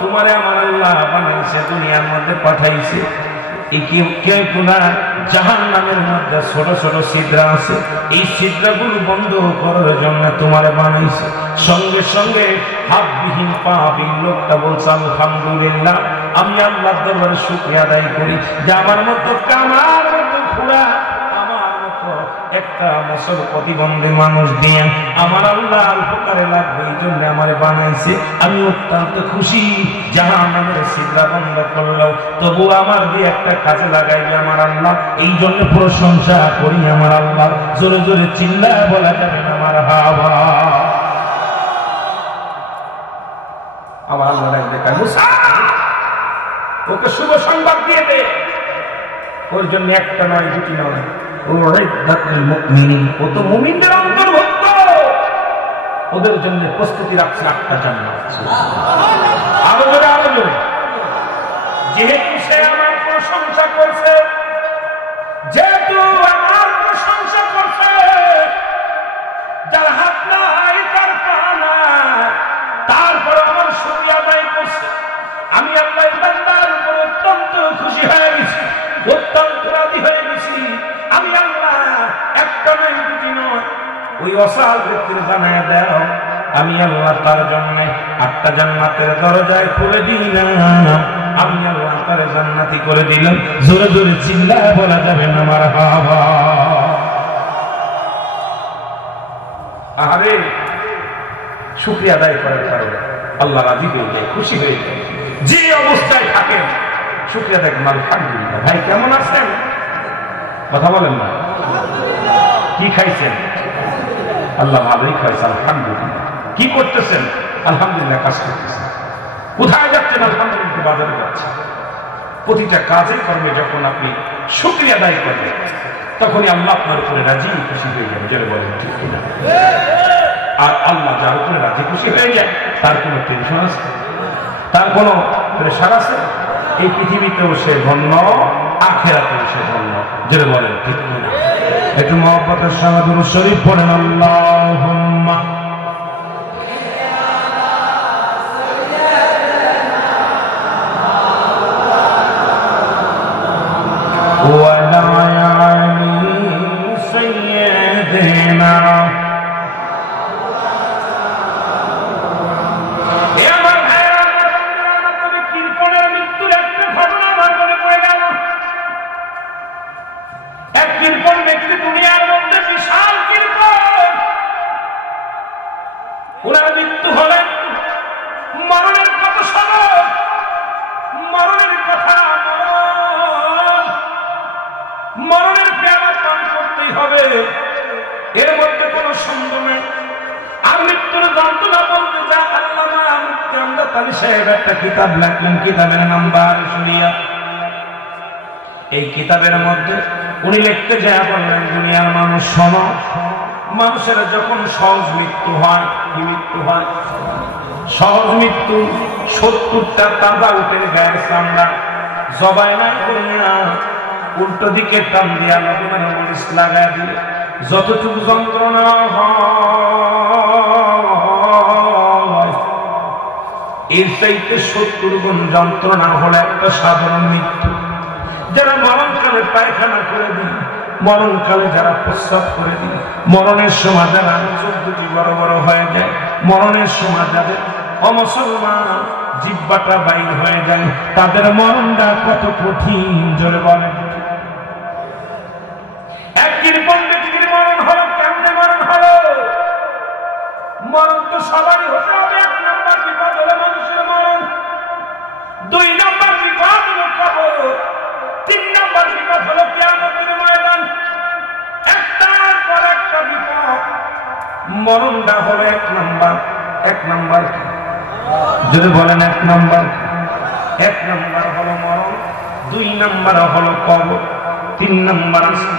তোমারে আমার আল্লাহ বানাইছে, দুনিয়ার মধ্যে পাঠাইছে, জাহান্নামের মধ্যে ছোট ছোট ছিদ্রা আছে, এই ছিদ্রগুলো বন্ধ করার জন্য তোমার বানাইছে। সঙ্গে সঙ্গে হাতবিহীন পাবিহীন লোকটা বলছে আলহামদুলিল্লাহ, আমি আল্লাহর দরবারে শুকরিয়া আদায় করি যে আমার মতো কামার মতো ঘোড়া, আমার মতো একটা মুসল প্রতিবন্ধী মানুষ দিয়ে আমার আল্লাহ উপকারে লাগবে, এই জন্য আমার বানাইছে। আমি অত্যন্ত খুশি, জাহান্নামের ছিদ্রা বন্ধ করলো, তবু আমার দিয়ে একটা কাজে লাগাইবে আমার আল্লাহ, এই জন্য প্রশংসা করি আমার আল্লাহ। জোরে জোরে চিল্লায় বলা যাবে না আমার হাওয়া। আমার আল্লাহ দেখায় মুসা, ওকে শুভ সংবাদ দিয়ে দে। ওর জন্য একটা নয়, দুটি নয়, ও তো মুমিনদের অন্তর্ভুক্ত, ওদের জন্য প্রস্তুতি রাখছে 8টা জান্নাত। আরো জোরে, আরো জোরে। যেহেতু সে আমার প্রশংসা করছে, যেহেতু আমার প্রশংসা করছে, যার হাত নাই তার পা নাই, তারপর আমার শুকরিয়া আদায় করছে, আমি আল্লাহ বান্দার উপর অত্যন্ত খুশি হয়ে গেছি, অত্যন্ত রাজি হয়ে গেছি। আমি আল্লাহ একটা নয়, দুটি নয়, ওই অসাল ব্যক্তির জানায় দাও, আমি আল্লাহ তার জন্য 8টা জান্নাতের দরজায় খুলে দিলাম, আমি আল্লাহ তার জান্নাতি করে দিলাম। জোরে জোরে চিল্লায় বলা যাবে না মারহাবা। আরে শুকরিয়া আদায় করার কারণে আল্লাহ রাজি হয়ে যায়, খুশি হয়ে যায়। যে অবস্থায় থাকেন শুকরিয়া দেখেন, আলহামদুলিল্লাহ। ভাই কেমন আছেন? কথা বলেন না, কি খাইছেন? আল্লাহ ভালোই খাইছে, আলহামদুলিল্লাহ। কি করতেছেন? আলহামদুলিল্লাহ কাজ করতেছেন। কোথায় যাচ্ছেন? আলহামদুলিল্লাহ বাজারে যাচ্ছেন। প্রতিটা কাজে কর্মে যখন আপনি শুকরিয়া আদায় করবেন, তখনই আল্লাহ আপনার উপরে রাজি খুশি হয়ে যাবে। যেটা বলেন ঠিক কিনা? আর আল্লাহ যার উপরে রাজি খুশি হয়ে যায়, তার কোনো টেনশন আছে? তার কোনো প্রেশার আছে? এই পৃথিবীতেও সে ধন্য, আখিরাতেও সে ধন্য। যেটা বলেন ঠিক কিনা? একটু মহব্বতের সঙ্গে দুরূদ শরীফ পড়েন। আল্লাহুম্মা ওয়ালা আলি সাইয়্যিদিনা। এর মধ্যে কোন সন্দেহ নেই। আর মৃত্যুর যন্ত্রণা বলতে যা আল্লামা মুফতি আমজাদ আলী সাহেব একটা কিতাব লেখলেন, কিতাবের নাম বারুসুলিয়া। এই কিতাবের মধ্যে উনি লিখতে যা বললেন, দুনিয়ার মানুষ শোনো, মানুষের যখন সহজ মৃত্যু হয়, কি মৃত্যু হয়? সহজ মৃত্যু। 70টা তাজা উঠে গায়ের চামড়া জবাই নাই করিয়া উল্টো দিকে টান দিয়া লবণের মরিচ লাগাই দিয়ে যতটুকু যন্ত্রণা হয়, এর চাইতে 70 গুণ যন্ত্রণা হলো একটা সাধারণ মৃত্যু। যারা মরণকালে পায়খানা করে দিন, মরণকালে যারা প্রস্রাব করে দিন, মরণের সময় যারা চোখ দুটি বড় বড় হয়ে যায়, মরণের সময় যাদের অমুসলমান জিহ্বাটা বাইর হয়ে যায়, তাদের মরণটা কত কঠিন। জোরে বলেন। একদিন পণ্ডিতের মরণ হলো, কেমনে মরণ হলো? মরণ তো সবারই হতে হবে। 1 নম্বর বিপদ হলো মানুষের মরণ, 2 নম্বর বিপদ হলো কবর, 3 নম্বর বিপদ হলো কিয়ামতের ময়দান। একটার পর একটা বিপদ। মরণটা হলো 1 নম্বর। 1 নম্বর যদি বলেন 1 নম্বর, 1 নম্বর হলো মরণ, 2 নম্বর হলো কবর, 3 নম্বর আছে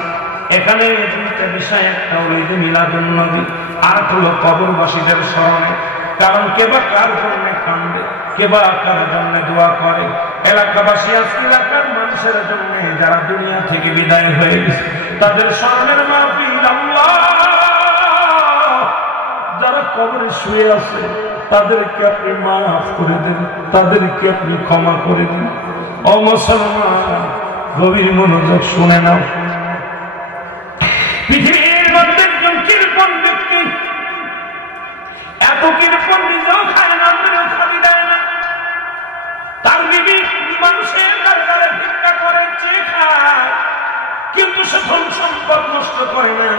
এখানে 2টা বিষয়। একটা হলো ঈদে মিলাদুন নবী, আর হলো কবরবাসীদের স্মরণে। কারণ কে বা কার জন্য কান্দে, কে বা কার জন্য দোয়া করে। এলাকাবাসী আজকে এলাকার মানুষের জন্য যারা দুনিয়া থেকে বিদায় হয়ে গেছে, তাদের স্মরণের মাহফিল। আল্লাহ যারা কবরে শুয়ে আছে, তাদেরকে আপনি মাফ করে দেন, তাদেরকে আপনি ক্ষমা করে দিন। ও মুসলমান, গভীর মনোযোগ শুনে নাও। পৃথিবীর মধ্যে একজন কৃপণ ব্যক্তি, এত কৃপণ নিজেও খায় না, মেরেও খাবি দেয় না। তার বিবি মানুষের দরকারে ভিক্ষা করে, চেয়ে খায়, কিন্তু সে ধন সম্পদ নষ্ট করে না,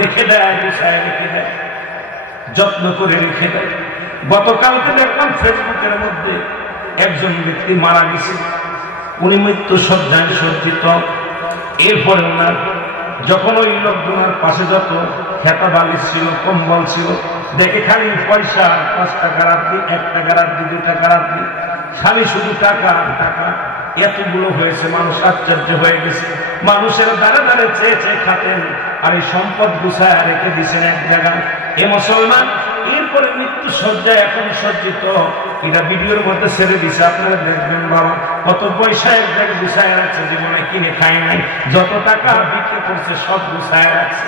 রেখে দেয়, গুছায় রেখে দেয়, যত্ন করে রেখে দেয়। গতকালকে দেখলাম ফেসবুকের মধ্যে একজন ব্যক্তি মারা গেছে, উনি মৃত্যু শয্যায় সজ্জিত। এরপরে ওনার যখন ওই লোকজনের পাশে যত খেতা বালিশ ছিল, কম্বল ছিল, দেখে খালি পয়সা, 5 টাকা রাখবি, 1 টাকা রাখবি, 2 টাকা রাখবি, খালি শুধু টাকা টাকা। এতগুলো হয়েছে, মানুষ আশ্চর্য হয়ে গেছে। মানুষের দ্বারা দ্বারে চেয়ে চেয়ে খাতেন, আর এই সম্পদ গুছায় রেখে দিচ্ছেন এক জায়গায়। এ মুসলমান এরপরে মৃত্যু শয্যায় এখন সজ্জিত, এটা ভিডিওর মধ্যে ছেড়ে দিছে, আপনারা দেখবেন বাবা কত পয়সা এক জায়গায় গুছায় রাখছে, জীবনে কিনে খায় নাই, যত টাকা বিক্রি করছে সব গুছায় রাখছে,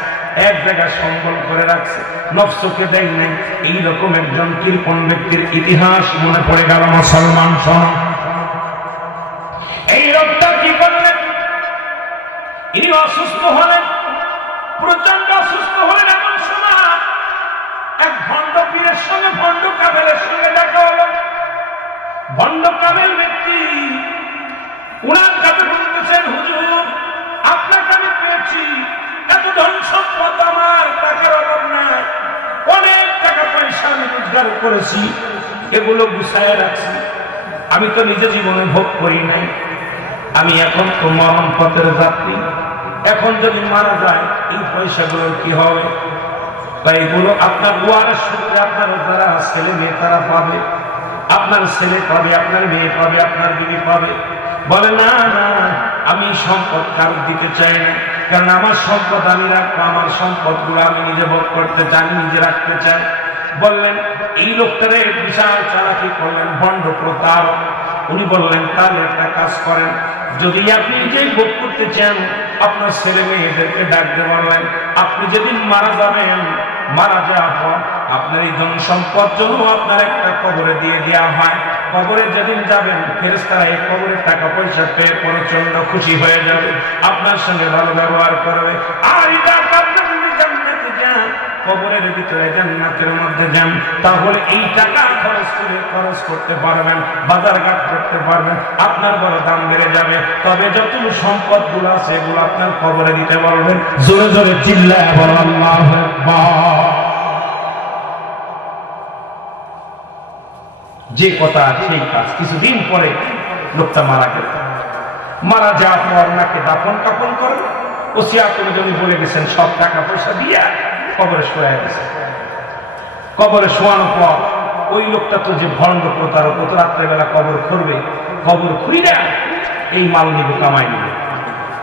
এক জায়গায় সম্বল করে রাখছে, নফসকে দেয় নাই। এইরকম একজন কৃপণ ব্যক্তির ইতিহাস মনে পড়ে গেল। মুসলমান শোন, এই লোকটা কি করলেন? ইনি অসুস্থ হলেন, প্রচন্ড অসুস্থ হলেন। এমন সময় এক ভণ্ড পীরের সঙ্গে, ভণ্ড কাবেলের সঙ্গে দেখা হলো। ভণ্ড কাবেল ব্যক্তি উনার কাছে বলতেছেন, হুজুর আপনাকে আমি পেয়েছি, এত ধন সম্পদ আমার, টাকার অভাব নাই, অনেক টাকা পয়সা আমি রোজগার করেছি, এগুলো গুছায় রাখছি, আমি তো নিজে জীবনে ভোগ করি নাই, আমি এখন তো মরণ পথের যাত্রী, এখন যদি মারা যায় এই পয়সাগুলোর কি হবে? এইগুলো আপনার ওয়ারের সূত্রে আপনার যারা ছেলে মেয়ে তারা পাবে, আপনার ছেলে পাবে, আপনার মেয়ে পাবে, আপনার বিবি পাবে। বলে না না, আমি সম্পদ কারোর দিতে চাই না, কারণ আমার সম্পদ আমি রাখবো, আমার সম্পদগুলো আমি নিজে ভোগ করতে চাই, নিজে রাখতে চাই। বললেন এই লোকটারে বিশাল চালাকি করলেন, ভণ্ড প্রতারক। উনি বললেন তাহলে একটা কাজ করেন, যদি আপনি নিজেই ভোগ করতে চান আপনার ছেলে মেয়েদেরকে ডাকতে পারবেন, আপনি যেদিন মারা যাবেন, মারা যাওয়ার পর আপনার এই ধন সম্পদ জন্য আপনার একটা কবরে দিয়ে দেওয়া হয়। কবরে যেদিন যাবেন ফেরেশতারা এই কবরের টাকা পয়সা পেয়ে প্রচন্ড খুশি হয়ে যাবে, আপনার সঙ্গে ভালো ব্যবহার করবে। আর এটা আপনি যদি জান্নাতে যান, কবরের ভিতরে জান্নাতের মধ্যে যান, তাহলে এই টাকা খরচ করতে পারবেন, বাজারঘাট করতে পারবেন, আপনার বড় দাম বেড়ে যাবে। তবে যত সম্পদ গুলো আছে এগুলো আপনার কবরে দিতে পারবেন। জোরে জোরে চিল্লায় বলো আল্লাহু আকবার। যে কথা সেই কাজ। কিছুদিন পরে লোকটা মারা গেল। মারা যাওয়ার পর ওনাকে দাফন কাফন করে ওসিয়াত করে বলে গেছেন সব টাকা পয়সা দিয়ে কবরে শোয়া গেছে। কবরে শোয়ানোর পর ওই লোকটা তো যে ভণ্ড প্রতারক, কত রাত্রেবেলা কবর খুঁড়বে, কবর খুঁড়ি না এই মাল নিবে, কামাই নিবে,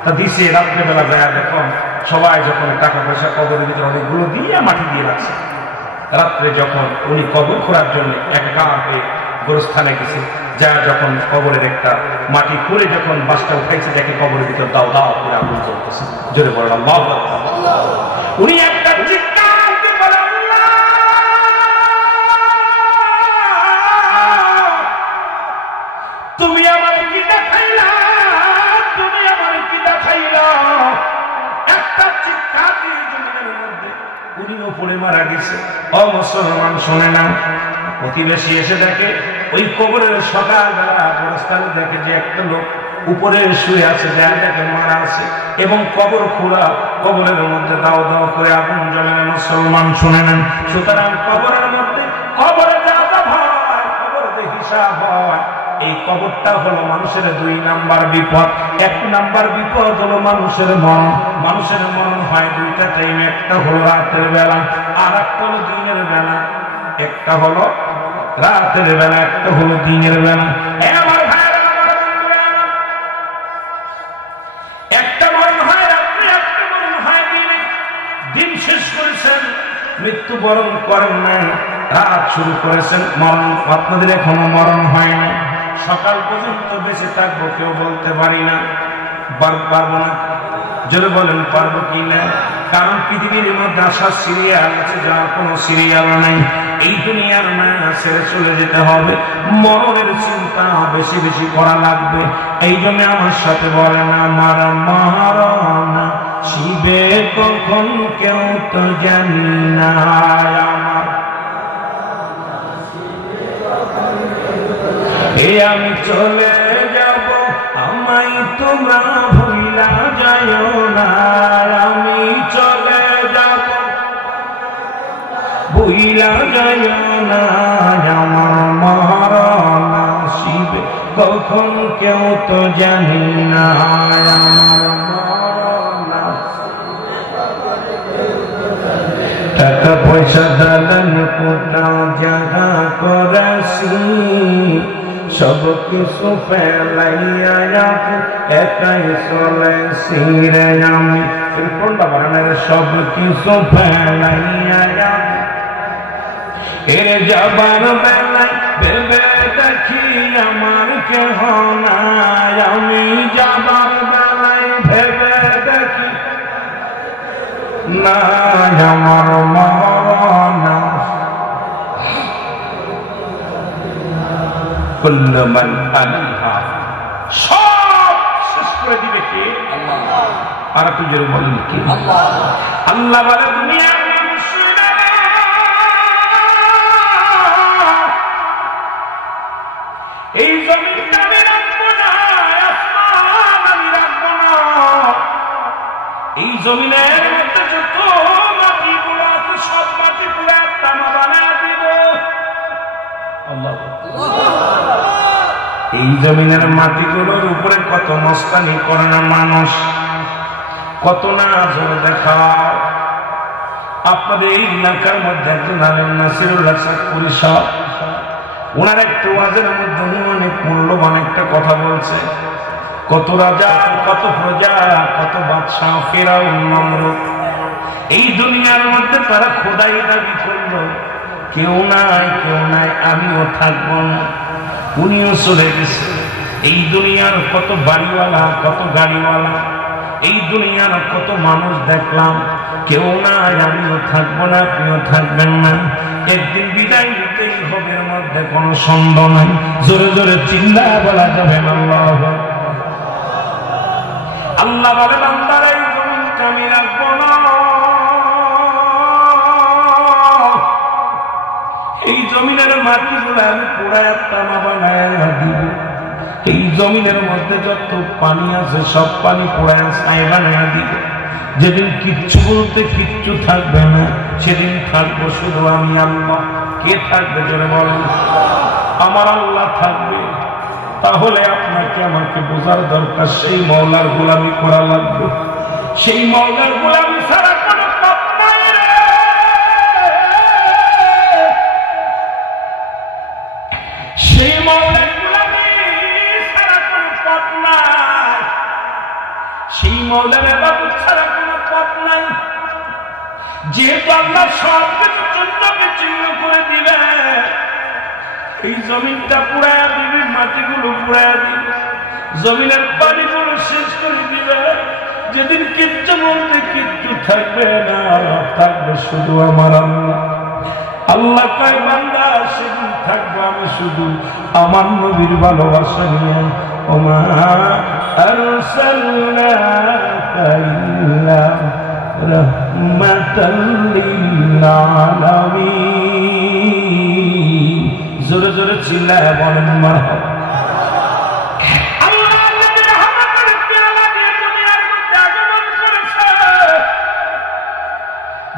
তা দিছে। রাত্রেবেলা যায় দেখুন সবাই যখন টাকা পয়সা কবরের ভিতরে অনেকগুলো দিয়ে মাটি দিয়ে রাখছে। রাত্রে যখন উনি কবর খোঁড়ার জন্য একাকার হয়ে গোরস্থানে গেছে, যা যখন কবরের একটা মাটি খুঁড়ে যখন বাসটা উঠাইছে, দেখে কবরের ভিতর দাও দাও করে আগুন জ্বলতেছে। জোরে বলেন আল্লাহু আকবার। উনি একটা চিৎকার দিয়ে বলেন আল্লাহ, তুমি আমার কি দেখাইলা, তুমি আমার কি দেখাইলা। একটা চিৎকার দিয়ে জমিনের মধ্যে উনি উপরে মারা গেছে। ও মুসলমান শোনে না, প্রতিবেশী এসে দেখে ওই কবরের সকালবেলা গোরস্থানে দেখে যে একটা লোক উপরে শুয়ে আছে, দেখে মারা আছে এবং কবর খোলা, কবরের মধ্যে দাও দাও করে আগুন জ্বলে। মুসলমান শুনে নেন, সুতরাং কবরের মধ্যে কবরে আযাব হয়, কবরে হিসাব হয়। এই কবরটা হলো মানুষের 2 নাম্বার বিপদ। 1 নাম্বার বিপদ হলো মানুষের মরণ। মানুষের মরণ হয় 2টা টাইমে, একটা হলো রাতের বেলা আর একটা হলো দিনের বেলা। একটা হলো রাতের বেলা, একটা হলো দিনের বেলা। আমার ভাইরা, একটা মরণ হয় রাত্রে, একটা মরণ হয় দিনে। দিন শেষ করেছেন, মৃত্যুবরণ করেন না, রাত শুরু করেছেন, মরণ আপনাদের এখনো মরণ হয় না। সকাল পর্যন্ত বেঁচে থাকবো কেউ বলতে পারি না, পারবো না। যদি বলেন পারবো কি না, কারণ পৃথিবীর মধ্যে আসার সিরিয়াল আছে, যার কোনো সিরিয়াল নাই। এই দুনিয়ার মায়া ছেড়ে চলে যেতে হবে, মরণের চিন্তা বেশি বেশি করা লাগবে। এই জন্য আমার সাথে বলেন আমার মরণ শিবে কখন কেউ তো জানি না, আমার আমি চলে যাব আমায় তোমরা ভুলা যায় না, আমি চলে যাব ভুলা যায় না, আমার মরণ শিবে কখন কেউ তো জানি না, আমার মরণ টাকা পয়সা দালান কোটা জায়গা করেছি সব কিছু ফেলাইয়া একাই চলেছি রে আমি, কোনটা বলেন সব কিছু ফেলাইয়া এর যাবার বেলায় ভেবে দেখি আমার কেহ নাই, আমি যাবার বেলায় ভেবে দেখি না আমার মরণ, কুল্লু মান আলাইহা সব শেষ করে দিবে কে? আল্লাহ। আর তুই যে বলেন কি আল্লাহ, আল্লাহ বলে দুনিয়ার মানুষেরা এই জমিনটা আমি রাখবো না, আসমান আমি রাখবো না, এই জমিনের মধ্যে যত মাটিগুলো আছে সব মাটিগুলো তামা বানায় দিব আল্লাহ। এই জমিনের মাটিগুলোর উপরে কত মস্তানি করে না মানুষ, কত না জোর দেখাও। আপনাদের এই এলাকার মধ্যে একজন আলেম নাসিরুল্লাহ চাঁদপুরী সাহেব, ওনার একটু ওয়াজের মধ্যে অনেক মূল্যবান একটা কথা বলছে, কত রাজা কত প্রজা কত বাদশাহ ফেরাউন নমরুদ এই দুনিয়ার মধ্যে তারা খোদাই দাবি করলো, কেউ নাই কেউ নাই আমিও থাকবো না, উনিও চলে গেছে। এই দুনিয়ার কত বাড়িওয়ালা কত গাড়িওয়ালা, এই দুনিয়ার কত মানুষ দেখলাম, কেউ নাই আমিও থাকবো না আপনিও থাকবেন না, একদিন বিদায় নিতেই হবে, এর মধ্যে কোনো সন্দেহ নাই। জোরে জোরে চিল্লায় বলা যাবে না আল্লাহ। আল্লাহ বলে বান্দার এই জমিনকে আমি রাখবো না, এই জমিনের মাটিগুলো আমি পোড়ায় তামা বানায় দিব, এই জমিনের মধ্যে যত পানি আছে সব পানি পোড়ায় ছাই বানায় দিব, যেদিন কিচ্ছু বলতে কিচ্ছু থাকবে না সেদিন থাকবো শুধু আমি আল্লাহ। কে থাকবে জোরে বলেন? আমার আল্লাহ থাকবে। তাহলে আপনাকে আমাকে বোঝার দরকার সেই মওলার গোলামি করা লাগবে, সেই মওলার গোলামি ছাড়া কোনো পথ নাই রে। সেই মওলার গোলামি ছাড়া কোনো পথ নাই, সেই মওলার ইবাদত ছাড়া কোনো পথ নাই। যেহেতু আল্লাহ সব কিছু চূর্ণ বিচ্ছিন্ন করে দিবে, এই জমিনটা পুড়ায়া দিবে, মাটিগুলো পুড়ায়া দিবে, জমিনের পানিগুলো শেষ করে দিবে, যেদিন কিচ্ছু বলতে কিচ্ছু থাকবে না, থাকবে শুধু আমার আল্লাহ। আল্লাহ কয় বান্দা সেদিন থাকবো আমি শুধু আমার নবীর ভালোবাসা নিয়ে। ওমা আরসালনাকা ইল্লা রাহমাতাল লিল আলামিন। জোরে জোরে চিল্লায় বলেন মারহাবা। আল্লাহ নবীর রহমতের পেয়ালা দিয়ে দুনিয়ার মধ্যে আগমন করেছে,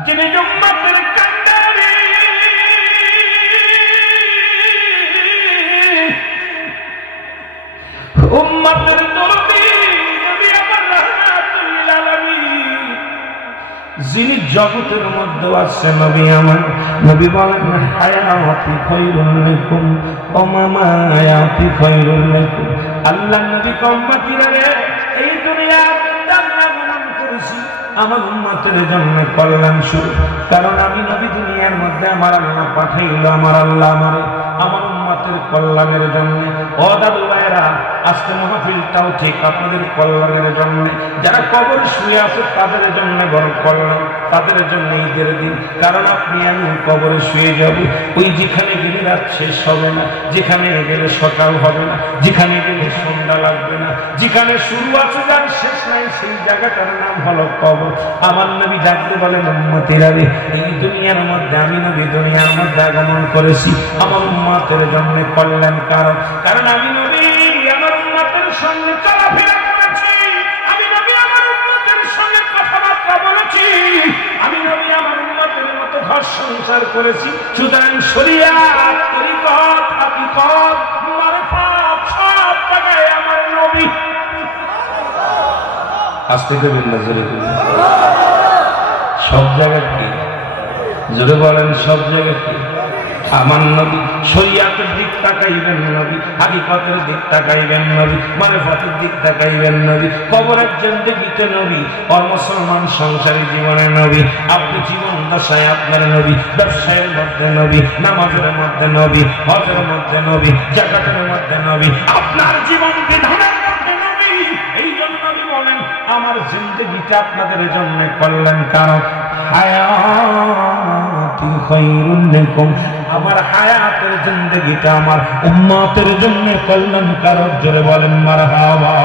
যিনি উম্মতের কান্ডারি, উম্মতের দরদি, নবী আমার রাহমাতুল লিল আলামিন, যিনি জগতের মধ্যে আছে নবী আমার। নবী বলেন হায়াতি খায়রুল লাকুম ওয়া মামায়াতি খায়রুল লাকুম। আল্লাহ নবী উম্মতিরা রে, এই দুনিয়ার মধ্যে আমরা আগমন করেছি আমার উম্মতের জন্য কল্যাণ শুরু, কারণ আমি নবী দুনিয়ার মধ্যে আমার আল্লাহ পাঠাইলো, আমার আল্লাহ আমারে আমার উম্মতের কল্যাণের জন্য। ও দাদু ভাইরা, আজকে মাহফিলটাও ঠিক আপনাদের কল্যাণের জন্য, যারা কবর শুয়ে আছে তাদের জন্য বড় কল্যাণ। তাদের জন্য ঈদের দিন। কারণ আপনি আমি কবরে শুয়ে যাব, ওই যেখানে গেলে রাত শেষ হবে না, যেখানে গেলে সকাল হবে না, যেখানে গেলে সন্ধ্যা লাগবে না, যেখানে শুরু আছে আর শেষ নাই, সেই জায়গাটার নাম হলো কবর। আমার নবী ডাকতে বলেন, উম্মতেরা রে, এই দুনিয়ার মধ্যে আমি নবী দুনিয়ার মধ্যে আগমন করেছি আমার উম্মতের জন্য কল্যাণ। কারণ আমি নবী আমার উম্মতের সঙ্গে চলাফেরা করেছি, আমি নবী আমার উম্মতের সঙ্গে কথাবার্তা বলেছি, আমি নবী আমার উম্মতের মতো ঘর সংসার করেছি। সুতরাং শরিয়াত, তরিকত, হাকিকত, মারফাত সব জায়গায় আমার নবী। আস্তে করে নজরে সব জায়গায় কি জোরে বলেন, সব জায়গায় কি আমার নবী। শরিয়াতের দিক তাকাইবেন নবী, হাকিকতের দিক তাকাইবেন নবী, মারফাতের দিক তাকাইবেন নবী, কবরের জিন্দেগিতে নবী, আর মুসলমান সংসারী জীবনে নবী। আপনি জীবন দশায় আপনার নবী, ব্যবসায়ের মধ্যে নবী, নামাজের মধ্যে নবী, হজের মধ্যে নবী, জাকাতের মধ্যে নবী, আপনার জীবন বিধানের মধ্যে নবী। এই জন্য নবী বলেন আমার জিন্দেগিটা আপনাদের জন্য কল্যাণকারক। হায়াতি খায়রুল লাকুম, আমার হায়াতের জিন্দেগিটা আমার উম্মতের জন্য কল্যাণকারক। জোরে বলেন মারহাবা।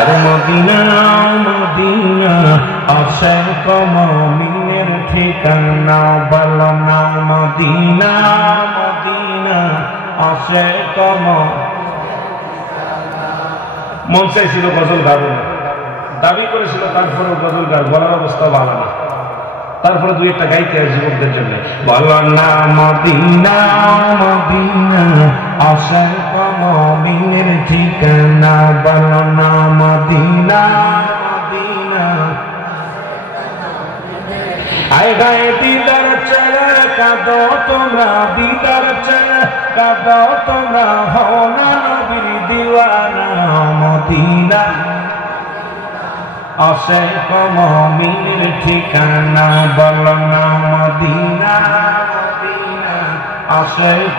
আরে মদিনা মদিনা আশাক মুমিনের ঠিকানা, বলো না মদিনা মদিনা আশাক। মন চাইছিল গজল গাবো না, দাবি করেছিল, তারপরেও গজল গান বলার অবস্থা ভালো না। তারপরে দুই একটা গাইতে হয় যুবকদের জন্য। বলো না মদিনা মদিনা আশাক মুমিনের ঠিকানা, বলো না মদিনা মদিনা। আয় গায়ে দিদার চলে কাঁদো তোমরা, দিদার চলে কাঁদো তোমরা, হও না নবীর দিওয়ানা মদিনা আশাক মুমিনের ঠিকানা, বলো না মদিনা মদিনা আশাক।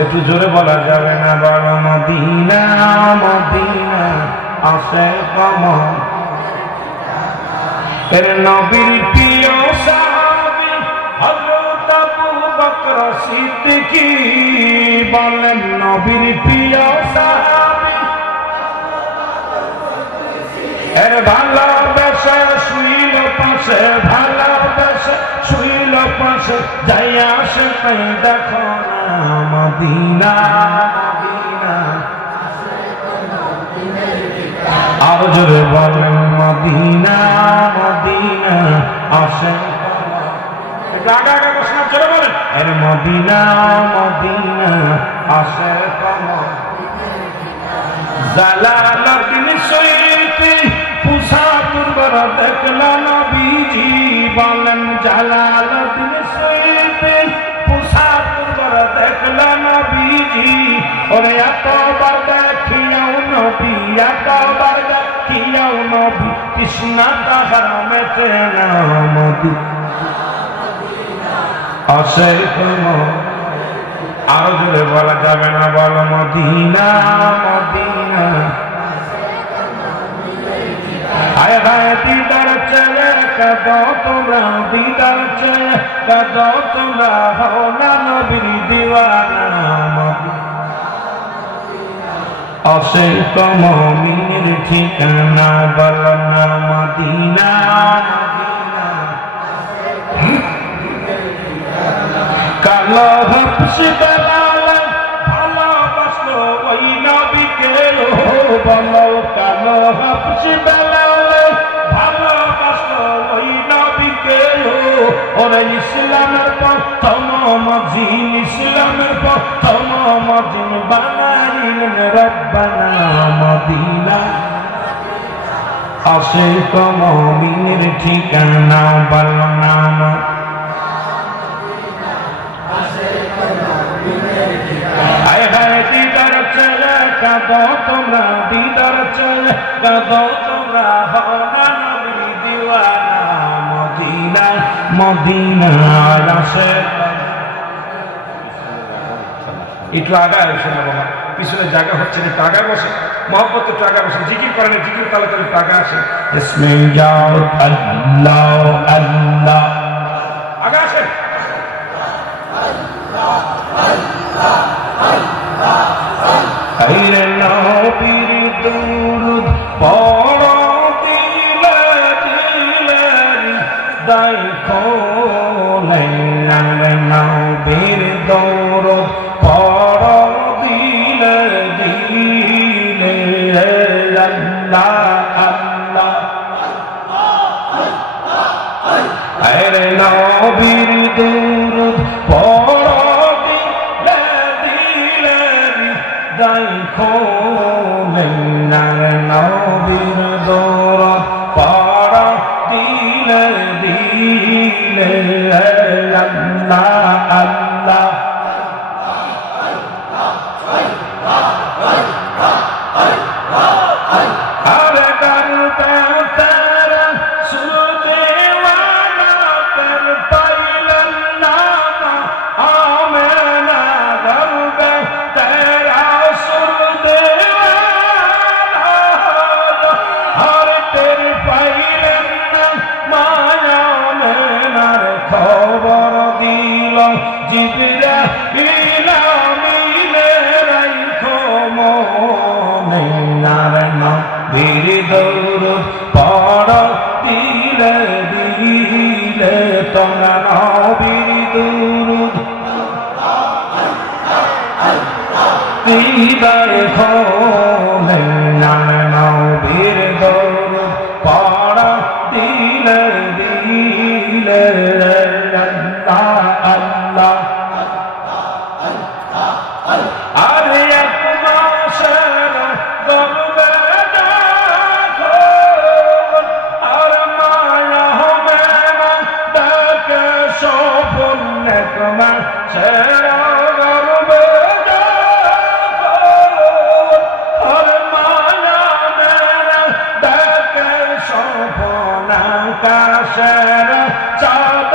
একটু জোরে বলা যাবে না, বলো মদিনা মদিনা আশাক। এর নবীর প্রিয় সাহাবী হযরত আবু বকর সিদ্দিকী, বলেন নবীর প্রিয় সাহাবী, এর ভালোবেসে শুইল পাশে, ভালোবেসে শুইল পাশে, যাইয়া সে তাই দেখো না মদিনা মদিনা। আরো জোরে বলেন মদিনা মদিনা আশাক। আগা আগা বসনা জোরে বলেন, এর মদিনা মদিনা আশাক। জালালউদ্দিন সুয়ুতি পুসাপুর বড় দেখলা নবীজি, বলেন জালালউদ্দিন সুয়ুতি পুসাপুর বড় দেখলা নবীজি। ওরে এতবার দেখিয়াও নবী, এতবার দেখিয়াও নবী, কৃষ্ণা তাহার মেটে না মদিনা আশাক। আরো জোরে বলা যাবে না, বলো মদিনা মদিনা। আয় হায় দিদার চলে কাঁদো তোমরা, দিদার চলে কাঁদো তোমরা, হও না নবীর দিওয়ানা মদিনা আশাক মুমিনের ঠিকানা, বলো না মদিনা মদিনা। কালো হাবশি বেলাল ভালোবাসলো ওই নবীকে, বলো কালো হাবশি বেলাল ভালোবাসলো ওই নবীকে। ওরে ইসলামের প্রথম মজিন, ইসলামের প্রথম মজিন বানাইলেন রব্বানা মদিনা আশাক মুমিনের ঠিকানা, বলো না আয় হায় দিদার চলে কাঁদো তোমরা, দিদার চলে কাঁদো তোমরা, হও না নবীর দিওয়ানা মদিনা মদিনা আশাক। একটু আগায় বসে না বাবা, পিছনে জায়গা হচ্ছে না, একটু আগায় বসে, মহব্বত একটু আগায় বসে, জিকির করেন, জিকির তালে তালে একটু আগায় আসে, আল্লাহ আল্লাহ আগা আসেন। আইরে নবীর দুরূদ পড় দিলে দিলে দেখো নবীর দুরূদ পড় দিলে দিলে আল্লাহ আল্লাহ। আইরে নবীর দুরূদ পড় দিলে দিলে দেখো নবীর দুরূদ পড় দিলে দিলে আল্লাহ আল্লাহ। আরে দরবে তেরা সুলবে ওয়ালা তর পাইলেন না আমেনা, দরবে তেরা সুলবে ওয়ালা আরে তের পাইলেন না মায়া মেনার খবর দিল জিবরাইল আমিনে রাইখো মনে নার নবীর দুরূদ পড় দিলে দিলে তোমরা নবীর দুরূদ দেখো নার নবীর দুরূদ পড় দিলে দিলে আল্লাহ আল্লাহ। আরে এক মাসের গর্বে দেখো আর মায়া হবে না ডাকে স্বপন এক মাসের গর্বে দেখো আর মায়া হবে না ডাকে স্বপন আকাশের চাঁদ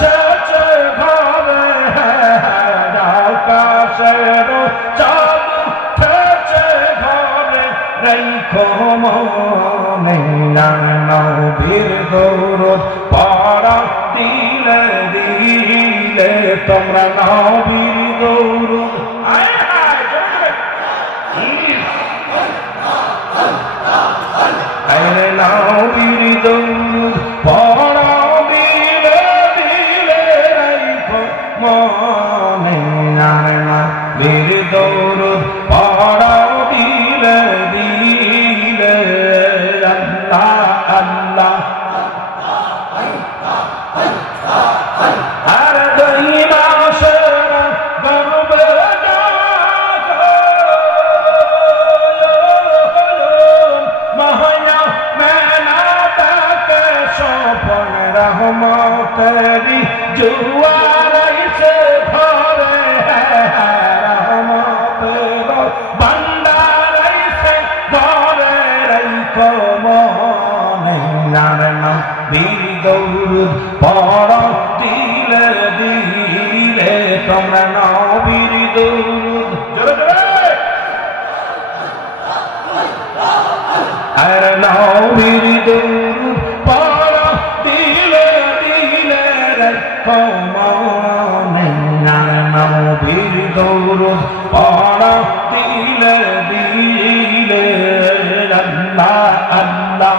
সেচে ঘরে আকাশের চাঁদ সেচে ঘরে রাইখো মনে নবীর দুরূদ পড় দিলে দিলে তোমরা নবীর দুরূদ। আইরে নবীর দুরূদ পড় দিলে দিলে রাইখো মনে নবীর দুরূদ পড় দিলে দিলে আল্লাহ আল্লাহ। আর দুই মাসের গর্বে দেখো মহায়া মেনা ডাকে স্বপন রহমতেরি জুয়ার আইছে ঘরে রহমতের ভান্ডার আইছে ঘরে রাইখো মনে নবীর দুরূদ পড় দিলে দিলে তোমরা নবীর দুরূদ জোরে জোরে। আর নবীর দুরূদ পড় দিলে দিলে রাইখো মনে নবীর দুরূদ পড় দিলে দিলে আল্লাহ আল্লাহ।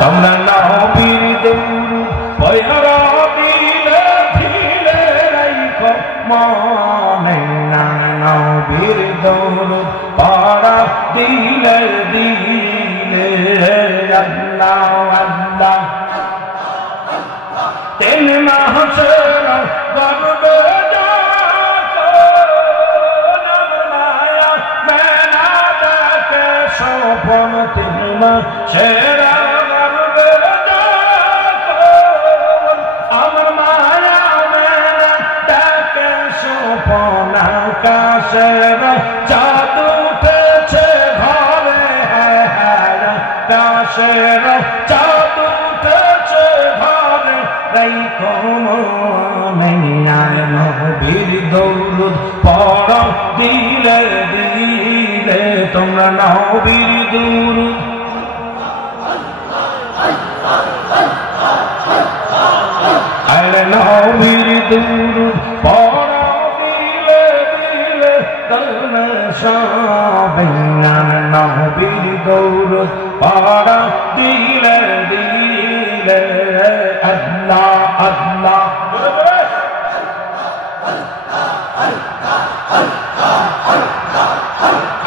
তোমরা নবীর দুরূদ পড় দিলে দিলে রাইখো মনে নবীর দুরূদ পড় দিলে দিলে আল্লাহ আল্লাহ। তিন মাসের গর্বে দেখো মায়া মেনা ডাকে স্বপন তিন মাসের গর্বে দেখো আমার মায়া মেনা ডাকে স্বপন আকাশের চাঁদ উঠেছে ঘরে আকাশের চাঁদ নবীর দুরূদ আরে নবীর দুরূদ পড়ো দিলে দিলে কানে সবাইনা নবীর দুরূদ পড়ো দিলে দিলে আল্লাহ আল্লাহ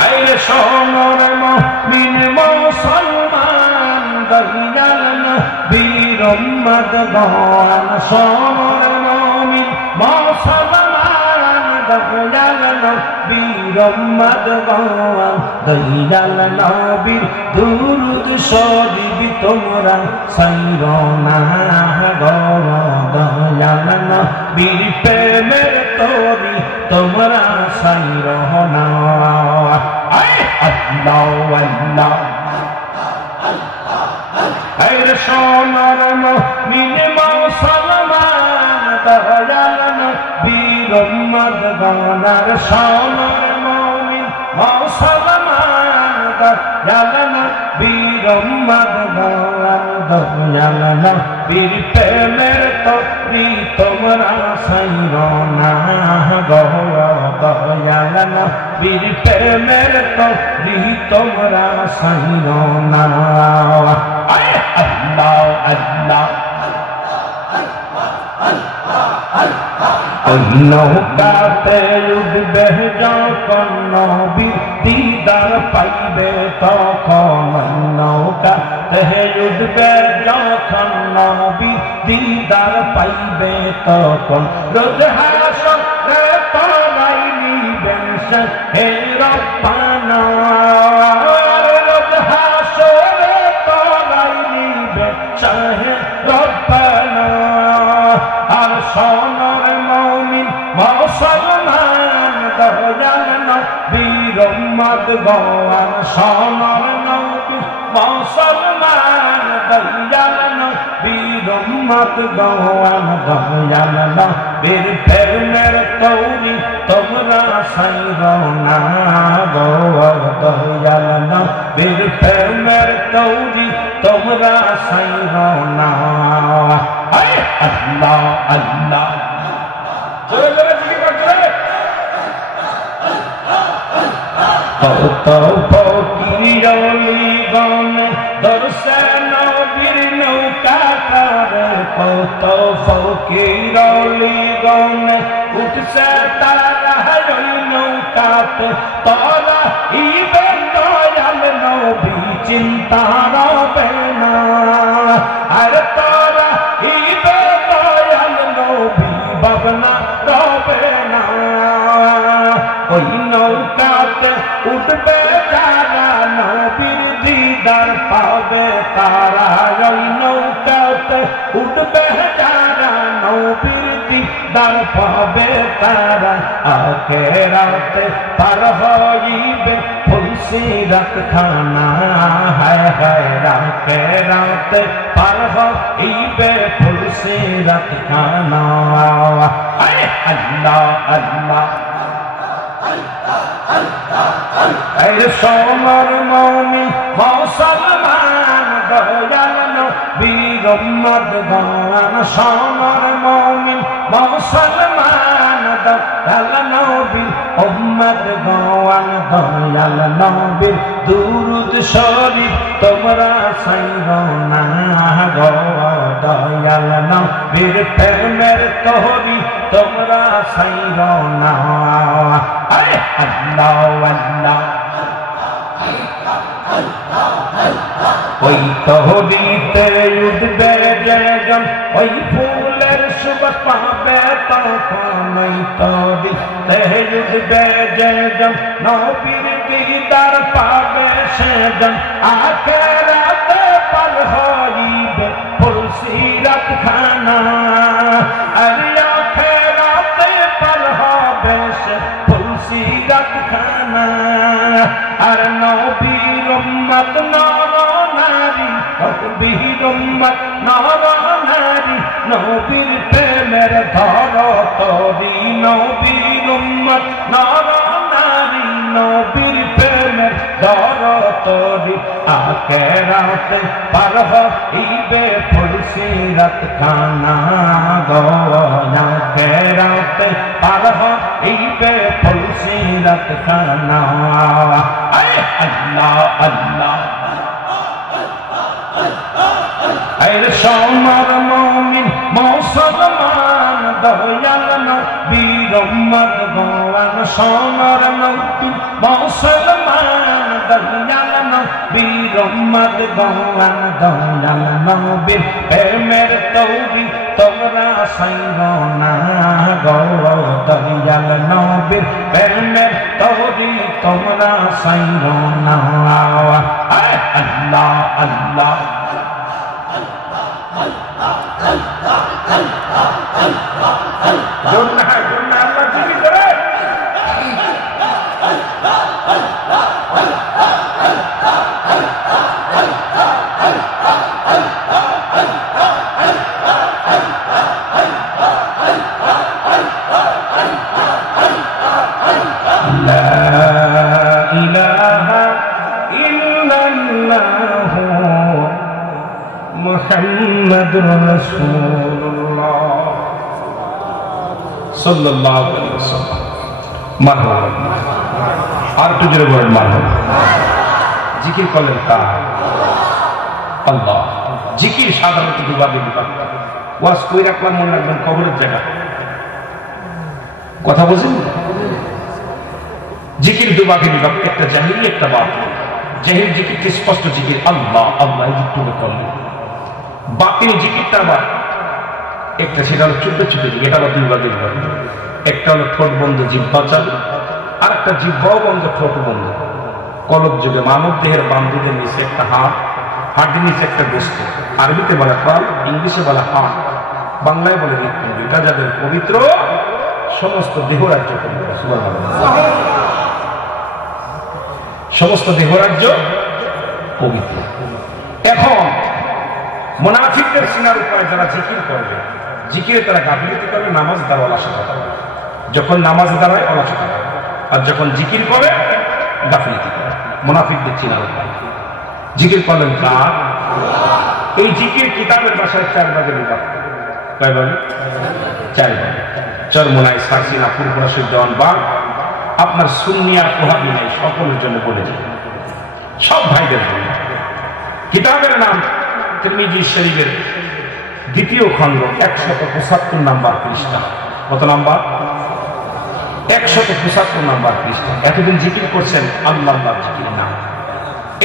আইরে সোমর মুমিন মুসলমান দয়াল নবীর উম্মত গণ সোমর মুমিন মুসলমান দয়াল নবীর উম্মত গণ দয়াল নবীর দুরূদ শরীফ তোমরা সাইরো না গো দয়াল নবীর প্রেমের তরি তোমরা সাইরো না আল্লাহ আল্লাহ আইরে সোনার মুমিন মুসলমান দয়াল নবীর উম্মত গণার সোনার মুমিন মুসলমান দয়াল নবীর উম্মত গণার দয়াল নবীর প্রেমের তরি তোমরা সাইরো না গো দয়াল নবীর প্রেমের তরি তোমরা সাইরো না আল্লাহ আল্লাহ ওই নৌকাতে উঠবে যখন নবীর দিদার পাইবে তখন নৌকাতে উঠবে যখন নবীর দিদার পাইবে তখন রোজ হাসরে তরাই নিবেন হে রব্বানা রোজ হাসরে তরাই নিবেন হে রব্বানা আর সোনার মুমিন মুসলমান দয়াল নবীর উম্মত গণ সোনার নবী মুসলমান দয়াল নবীর উম্মত গণ দয়াল নবীর প্রেমের তরি তোমরা সাইরো না গো দয়াল নবীর প্রেমের তরি তোমরা সাইরো না আল্লাহ আল্লাহ জোরে জোরে জিকির করে কত ফকিরলি গণ দরসে নবীর নৌকা করে কত ফকিরলি গণ উঠছে তারা ওই নৌকাতে তারা ইবেন দয়াল নবী চিন্তা রবে না আর তারা ইবে দয়াল নবী ভাবনা রবে না ওই নৌকাতে উঠবে যারা নবীর দিদার পাবে তারা ওই নৌকাতে উঠবে যারা নবীর দিদার পাবে তারা আখেরাতে পার হইবে ফুলসিরাত খানা হায় হায় আখেরাতে পার হইবে ফুলসিরাত খানা আল্লাহ আল্লাহ আইরে সোনার মুমিন মুসলমান দয়াল নবীর উম্মত গণ সোনার মুমিন মুসলমান দয়াল নবীর উম্মত গণ দয়াল নবীর দুরূদ শরীফ তোমরা সাইরো না গো দয়াল নবীর প্রেমের তরি তোমরা সাইরো না আল্লাহ আল্লাহ ওই তহরিতে উঠবে যেজন ওই ফুলের সুবাস পাবে তখন ওই তহরিতে উঠবে যেজন নবীর দিদার পাবে সেজন আখেরাতে পার হইবে ফুলসিরাত খানা আর আখেরাতে পার হবে সে ফুলসিরাত খানা আর নবীর উম্মত নর নারী নবীর উম্মত নর নারী নবীর প্রেমের ধর তরি নবীর উম্মত নর নারী নবীর প্রেমের ধর তোরি আখেরাতে পার হইবে ফুলসিরাত খানা গো আখেরাতে পার হইবে ফুলসিরাত খানা আল্লাহ আল্লাহ আরে সোনার মুমিন মুসলমান দয়াল নবী রহমত গোয়ান সোনার মুমিন মুসলমান দয়াল নবী রহমত গোয়ান দয়াল নবী প্রেমের তৌরি তোমরা সাইরো না গো দয়াল নবী প্রেমের তৌরি তোমরা সাইরো না আল্লাহ আল্লাহ মুহাম্মাদুর রাসূলুল্লাহ সাল্লাল্লাহু আলাইহি ওয়াসাল্লাম মারহাবা আর একটু জোরে বলেন মারহাবা জিকির করলেন কার আল্লাহ জিকির সাধারণত দুভাগে বিভক্ত ওয়াজ কই রাখলাম মনে রাখবেন কবরের জায়গা কথা বুঝেন জিকির দুভাগে বিভক্ত একটা জাহিরি একটা বাতিল জাহির জিকিরকে স্পষ্ট জিকির আল্লাহ আল্লাহ জিকির করলেন বাতিল জিকিরটা আবার একটা সেটা হলো ছোট ছোট জিকির এটা আবার দুই ভাগে বিভক্ত একটা হলো ঠোঁট বন্ধ জিহ্বা চালু আর একটা জিহ্বাও বন্ধ ঠোঁট বন্ধ কলব যুগে মানব দেহের বান্ধবীদের নিচে একটা হাত হাড়ের নিচে একটা গোস্ত আরবিতে বলা কাল ইংলিশে বলা হাত বাংলায় বলে হৃৎপিণ্ড এটা যাদের পবিত্র সমস্ত দেহরাজ্য পবিত্র সমস্ত দেহরাজ্য পবিত্র এখন মুনাফিকদের সিনার উপরে যারা জিকির করবে জিকিরে তারা গাফিলতি করবে নামাজ দ্বারা অলসতা করবে যখন নামাজ দাঁড়ায় অলসতা করবে আর যখন জিকির করে গাফিলতি করে মুনাফিকদের সিনার উপরে জিকির করলেন কার এই জিকির কিতাবের ভাষায় 4 ভাগে বিভক্ত কয় ভাগে 4 ভাগে চরমোনাই সারসিনা পুরপুরা দেওয়ান বা আপনার সুন্নিয়া ওহাবি নাই সকলের জন্য বলে যায় সব ভাইদের জন্য কিতাবের নাম তিরমিজি শরীফের দ্বিতীয় খণ্ড 175 নাম্বার পৃষ্ঠা কত নাম্বার 175 নাম্বার পৃষ্ঠা এতদিন জিকির করছেন আল্লাহর জিকির নাম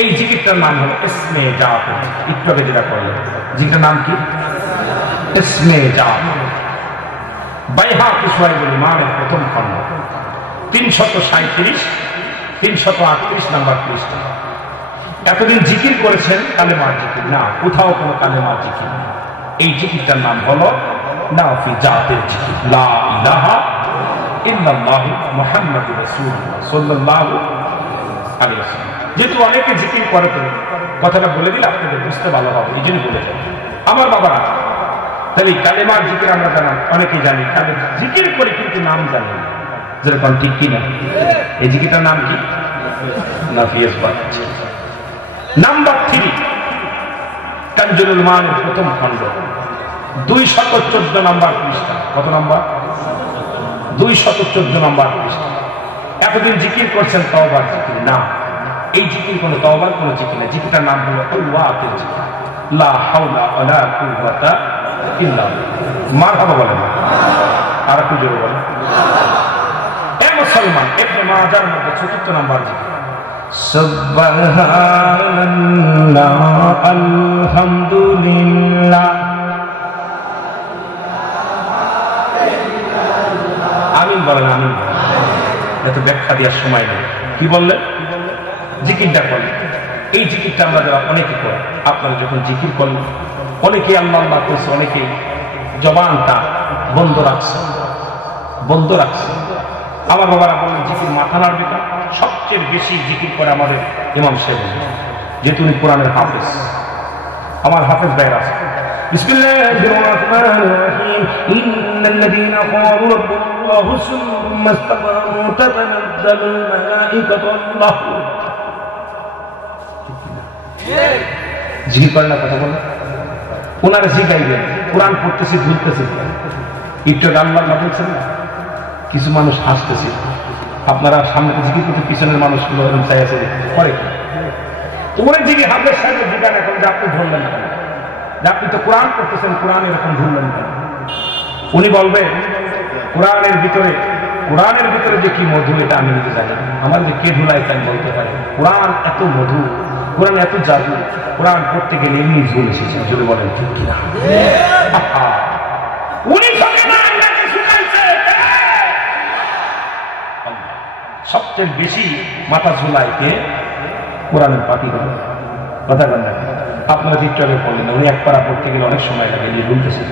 এই জিকিরটার নাম হলো ইসমে জাত একটু আগে যেটা করলেন জিকিরটার নাম কি ইসমে জাত বাইহাকি সোহাইবুল ইমানের প্রথম খণ্ড 337 338 নাম্বার পৃষ্ঠা এতদিন জিকির করেছেন কালেমার জিকির না কোথাও কোনো কালেমার জিকির না এই জিকিরটার নাম হলো নাফি জাতের জিকির লা ইলাহা ইল্লাল্লাহ মুহাম্মাদুর রাসূলুল্লাহ সাল্লাল্লাহু আলাইহি ওয়াসাল্লাম যেহেতু অনেকে জিকির করে তো কথাটা বলে দিলে আপনাদের বুঝতে ভালো হবে এই জন্য বলে যান আমার বাবারা তাহলে কালেমার জিকির আমরা জানান অনেকেই জানি তাহলে জিকির করে কিন্তু নাম জানি না যেরকম ঠিক কিনা এই জিকিরটার নাম কি নাফিয়াস বাত নাম্বার 3 কানজুল মানের প্রথম খণ্ড 214 নাম্বার পৃষ্ঠা কত নাম্বার 214 নাম্বার পৃষ্ঠা এতদিন জিকির করছেন তওবার জিকির না এই জিকির কোন তওবার কোন জিকির না জিকিরটার নাম হলো আল্লাহর জিকির লা হাওলা ওয়ালা কুওয়াতা ইল্লা বিল্লাহ মারহাবা বলেন আর একটু জোরে বলেন এ মুসলমান ইবনে মাজার মধ্যে 74 নাম্বার জিকির সুবহানাল্লাহ আলহামদুলিল্লাহ আমিন বলেন আমিন এত ব্যাখ্যা দেওয়ার সময় নেই কি বললেন জিকিরটা করলেন এই জিকিরটা আমরা যারা অনেকে করি আপনারা যখন জিকির করলেন অনেকেই আল্লাহ আল্লাহ করছে অনেকেই জবানটা বন্ধ রাখছে আমার বাবারা বললেন জিকির মাথা নাড়বে না সবচেয়ে বেশি জিকির করে আমাদের ইমাম সাহেব যেহেতু উনি কোরআনের হাফেজ আমার হাফেজ ভাইরা আছে বিসমিল্লাহির রহমানির রহিম ইন্নাল্লাযীনা ক্বালু রাব্বুনাল্লাহু সুম্মা ইসতাগফারু তাতানাজ্জালুল মালাঈকাতু আল্লাহু জিকির করে না, কথা বলে ওনারা জিগাইবেন কোরআন পড়তেছি ভুলতেছি একটু আল্লাহ বলছেন না, কিছু মানুষ হাসতেছে, আপনারা সামনে জিকির করতে পিছনের মানুষগুলো এরকম চাই আছে করে তো ওরা জিগে হাতের সাথে জিগান এখন যে আপনি ধরলেন কেন, যে আপনি তো কোরআন করতেছেন, কোরআন এরকম ধরলেন কেন? উনি বলবেন কোরআনের ভিতরে যে কি মধু এটা আমি নিজে জানি, আমার যে কে ধুলাইতে আমি বলতে পারি। কোরআন এত মধু, কোরআন এত জাদু, কোরআন পড়তে গেলে এমনি ভুল এসেছে, যদি বলেন ঠিক কিনা। উনি সবচেয়ে বেশি মাথা ঝুলাইতে কোরআনের পাতি দেবে, কথা বলেন না। আপনারা চিত্রে পড়লেন উনি এক পারা পড়তে গেলে অনেক সময় লাগে, নিয়ে বলতেছে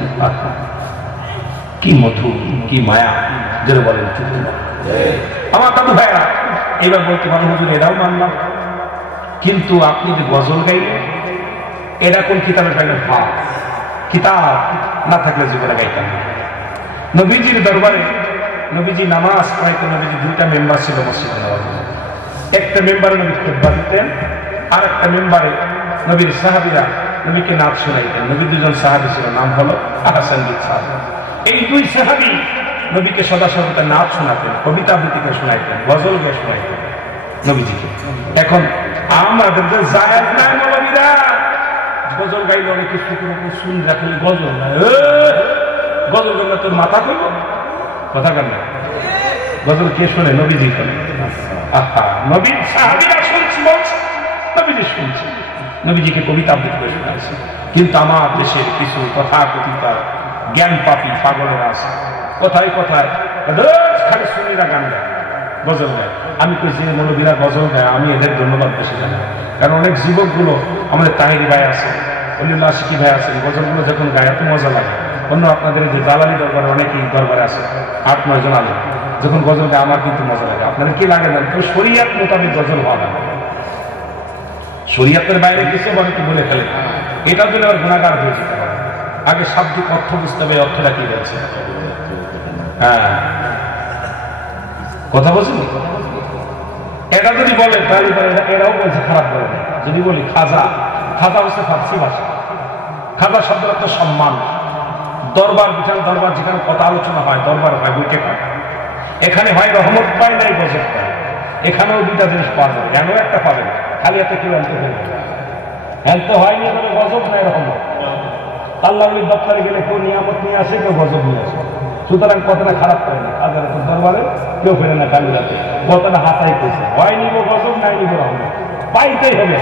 কি মধু কি মায়া, যেটা বলেন ঠিক কিনা। আমার দাদু ভাইরা এবার বলতে পারো হুজুর এরাও মানলাম, কিন্তু আপনি যে গজল গাইলেন এরা কোন কিতাবে পাইলেন? ভাব কিতাব না থাকলে জীবনে গাইতেন না। নবীজির দরবারে নবীজি নামাজ পড়াইতে, নবীজি দুইটা মেম্বার ছিল মসজিদে নববী, একটা মেম্বারে নবী খুতবা দিতেন, আর একটা মেম্বারে নবীর সাহাবীরা নবীকে নাচ শোনাইতেন। নবীর দুজন সাহাবী ছিল, নাম হলো আহসান বিন সাদ। এই দুই সাহাবী নবীকে সদা সর্বদা নাচ শোনাতেন, কবিতা আবৃত্তিকে শোনাইতেন, গজল গিয়ে শোনাইতেন নবীজিকে। এখন আমাদের যে জায়েজ নাই মৌলবীরা গজল গাইলে অনেক কিছু শুন রাখলে গজল না, গজল গাইলে তোর মাথা কইব, কথা কেন? গজল কে শোনে? নবীজি শোনে। আহা, নবীর সাহাবীরা শুনছি বলছে, নবীজি শুনছে, নবীজিকে কবিতা আবৃত্তি করে শোনাইছে। কিন্তু আমার দেশের কিছু তথাকথিত জ্ঞান পাপী পাগলেরা আছে, কোথায় কোথায় খালি সুন্নিরা গান গায়, গজল গায়। আমি কই যে মৌলবীরা গজল গায় আমি এদের ধন্যবাদ বেশি জানাই, কারণ অনেক যুবকগুলো আমাদের তাহিরি ভাই আছে, অলিউল্লাহ আশিকি ভাই আছে, গজলগুলো যখন গায় এত মজা লাগে। অন্য আপনাদের যে জালালি দরবারে অনেকেই দরবারে আছে 8-9 জন আলে, যখন গজল গায় আমার কিন্তু মজা লাগে। আপনাদের কি লাগে না? তো শরিয়াত মোতাবেক গজল হওয়া লাগে, শরিয়াতের বাইরে কিছু অনেকে বলে ফেলে, এটার জন্য আর গুণাগার হয়ে যেতে পারে। আগে শাব্দিক অর্থ বুঝতে হবে, অর্থটা কি বলছে। হ্যাঁ, কথা বলছেন। এটা যদি বলে তাহলে এরাও বলছে খারাপ বলে। যদি বলি খাজা, খাজা হচ্ছে ফার্সি ভাষা, খাজা শব্দের অর্থ সম্মান। দরবার বিশাল দরবার, যেখানে কথা আলোচনা হয়, দরবার হয়, বইকে পায়, এখানে হয় রহমত পায় নাই গজব পায়। এখানেও দুইটা জিনিস পাওয়া যাবে, এমন একটা পাবেন খালি এত কেউ আনতে ফেলবে, হ্যাঁ তো হয়নি কোনো গজব নাই রহমত। আল্লাহ দপ্তরে গেলে কেউ নিয়ামত নিয়ে আসে, কেউ গজব নিয়ে আসে। সুতরাং কথাটা খারাপ করে না, হাজার দরবারে কেউ ফেরে না কালী রাতে, কথাটা হাতাই করছে, হয় নিব গজব নাই নিব রহমত, পাইতেই হবে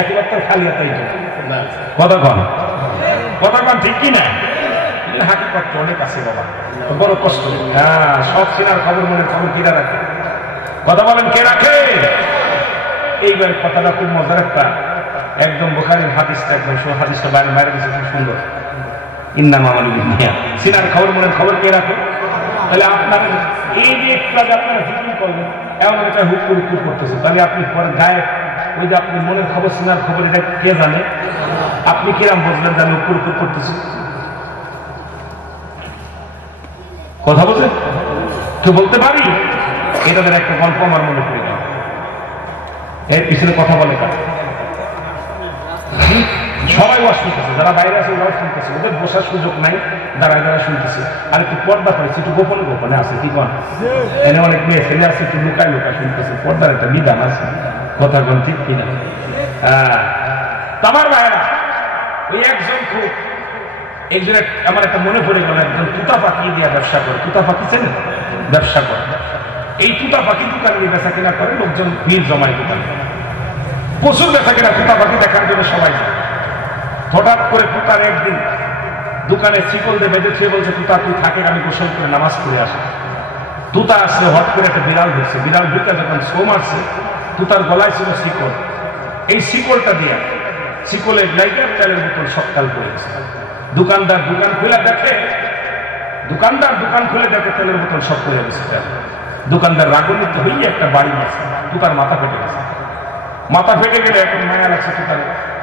একই দপ্তর খালি হাতাই কতক্ষণ কতক্ষণ ঠিক কিনা। হাঁটি করতে অনেক আছে বাবা, বড় কষ্ট। হ্যাঁ, সব সিনার খবর মনের খবর কিনা রাখে, কথা বলেন কে রাখে? এইবার কথাটা খুব মজার একটা, একদম বুখারীর হাদিসটা, একদম হাদিসটা বাইরে বাইরে গেছে, খুব সুন্দর। ইন্নাম আমালু বিন্নিয়াত, সিনার খবর মনের খবর কে রাখে? তাহলে আপনার এই যে একটু আগে আপনারা জিকির করবেন, এমন একটা হুকুর হুকুর করতেছে, তাহলে আপনি পরে গায়ে ওই যে আপনি মনের খবর সিনার খবর এটা কে জানে? আপনি কিরাম বুঝবেন যে আমি হুকুর হুকুর করতেছি? কথা বলছেন কেউ বলতে পারি? এটাদের একটা গল্প আমার মনে পড়ে গেল, এর পিছনে কথা বলে কার? সবাই ওয়াজ শুনতেছে, যারা বাইরে আছে ওরাও শুনতেছে, ওদের বসার সুযোগ নাই, দাঁড়ায় দাঁড়ায় শুনতেছে। আর একটু পর্দা করেছে, একটু গোপনে গোপনে আছে, কি কন এনে অনেক মেয়ে ছেলে আছে, একটু লুকায় লুকায় শুনতেছে, পর্দার একটা বিধান আছে, কথা কোন ঠিক কিনা? হ্যাঁ, আমার ভাইয়েরা ওই একজন খুব এই জন্য আমার একটা মনে পড়ে গেল, একজন তুতা পাখি দিয়ে ব্যবসা করে, তুতা পাখি চেনে? ব্যবসা করে, এই তুতা পাখি দোকানে বেচা কেনা করে, লোকজন ভিড় জমায় দোকানে, প্রচুর বেচা কেনা, তুতা পাখি দেখার জন্য সবাই যায়। হঠাৎ করে তুতার একদিন দোকানে শিকল দিয়ে বেঁধেছে, বলছে তুতা তুই থাকে, আমি গোসল করে নামাজ পড়ে আসি। তুতা আসলে হঠাৎ করে একটা বিড়াল ধরছে, বিড়াল ঢুকে যখন শো মারছে, তুতার গলায় ছিল শিকল, এই শিকলটা দিয়ে শিকলের লাইটা তেলের বোতল সকাল পড়ে গেছে। দোকানদার দোকান খুলে দেখে, তেলের বোতল সব পড়ে গেছে। দোকানদার রাগান্বিত হইয়ে একটা বাড়ি মারছে, তুতার মাথা ফেটে গেছে। মাথা ফেটে গেলে এখন মায়া লাগছে তুতার,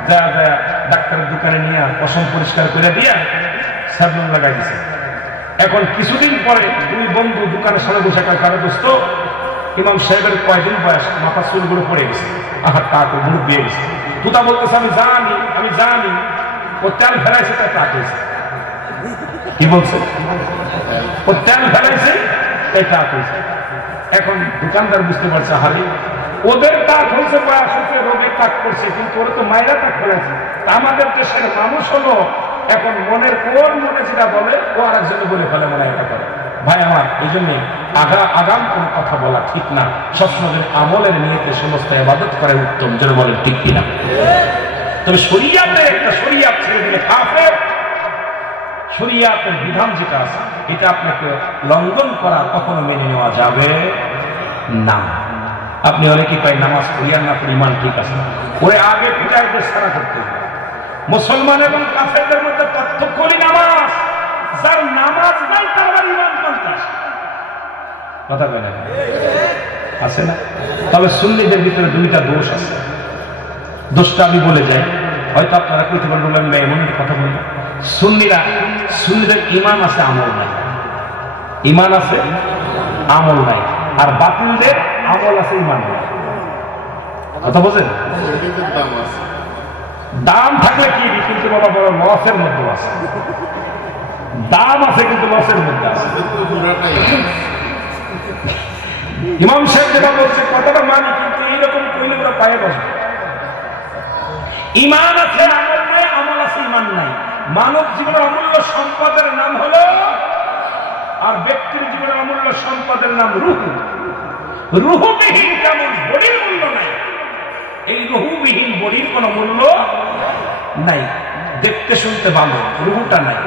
যা যা ডাক্তারের দোকানে নিয়ে পশম পরিষ্কার করে দিয়ে স্যাবলন লাগাই দিছে। এখন কিছুদিন পরে দুই বন্ধু দোকানের সামনে বসে কয়, কারো দোস্ত ইমাম সাহেবের কয়দিন বয়স, মাথা চুলগুলো পড়ে গেছে, আহা কাকু মুড় পেয়ে গেছে, পুতা বলতেছে আমি জানি ও তেল ফেলাইছে তাই কাটেছে। কি বলছে? ও তেল ফেলাইছে তাই কাটেছে। এখন দোকানদার বুঝতে পারছে হারি ওদের তাক হয়েছে বয়স হচ্ছে রোগে তাক করছে, কিন্তু ওরা তো মায়েরা তাক ফেলাইছে। আমাদের দেশের মানুষ হলো এখন মনের কোন মনে যেটা বলে ও আর একজনে বলে ফেলে মনে এটা করে। ভাই আমার এই জন্য আগাম কোন কথা বলা ঠিক না। সবসময় আমলের নিয়তে সমস্ত ইবাদত করে উত্তম, যেন বলেন ঠিক কিনা। তবে শরিয়াতে একটা শরিয়াত ছেড়ে দিলে কাফের, শরিয়াতের বিধান যেটা আছে এটা আপনাকে লঙ্ঘন করা কখনো মেনে নেওয়া যাবে না। আপনি অনেকেই পাই নামাজ পড়িয়ার না পড়ি ইমান ঠিক আছে, ওরে আগে পিটাইতে সারা করতে হবে। মুসলমান এবং কাফেরদের মধ্যে পার্থক্য হলো নামাজ। যার নামাজ নাই তার আবার ইমান কোনটা? কথা বলে আছে না? তবে সুন্নিদের ভিতরে দুইটা দোষ আছে। দোষটা আমি বলে যাই, হয়তো আপনারা কইতে পারবেন ভাই এমন একটা কথা বলি। সুন্নিদের ইমান আছে আমল নাই, ইমান আছে আমল নাই। আর বাতিলদের আমল আছে ইমান নাই। কথা বোঝেন? দাম থাকলে কি, কিন্তু বাবা বড় লসের মধ্যে আছে। দাম আছে কিন্তু লসের মধ্যে আছে। ইমাম সাহেব যেটা বলছে কথাটা মানি, কিন্তু এইরকম কইলে ওরা পায়ে বসবে। ইমান আছে আমল নাই, আমল আছে ইমান নাই। মানব জীবনের অমূল্য সম্পদের নাম হলো, আর ব্যক্তির জীবনের অমূল্য সম্পদের নাম রুহু। রুহুবিহীন যেমন বডির মূল্য নাই, এই রুহুবিহীন বডির কোন মূল্য নাই। দেখতে শুনতে ভালো, রুহুটা নাই।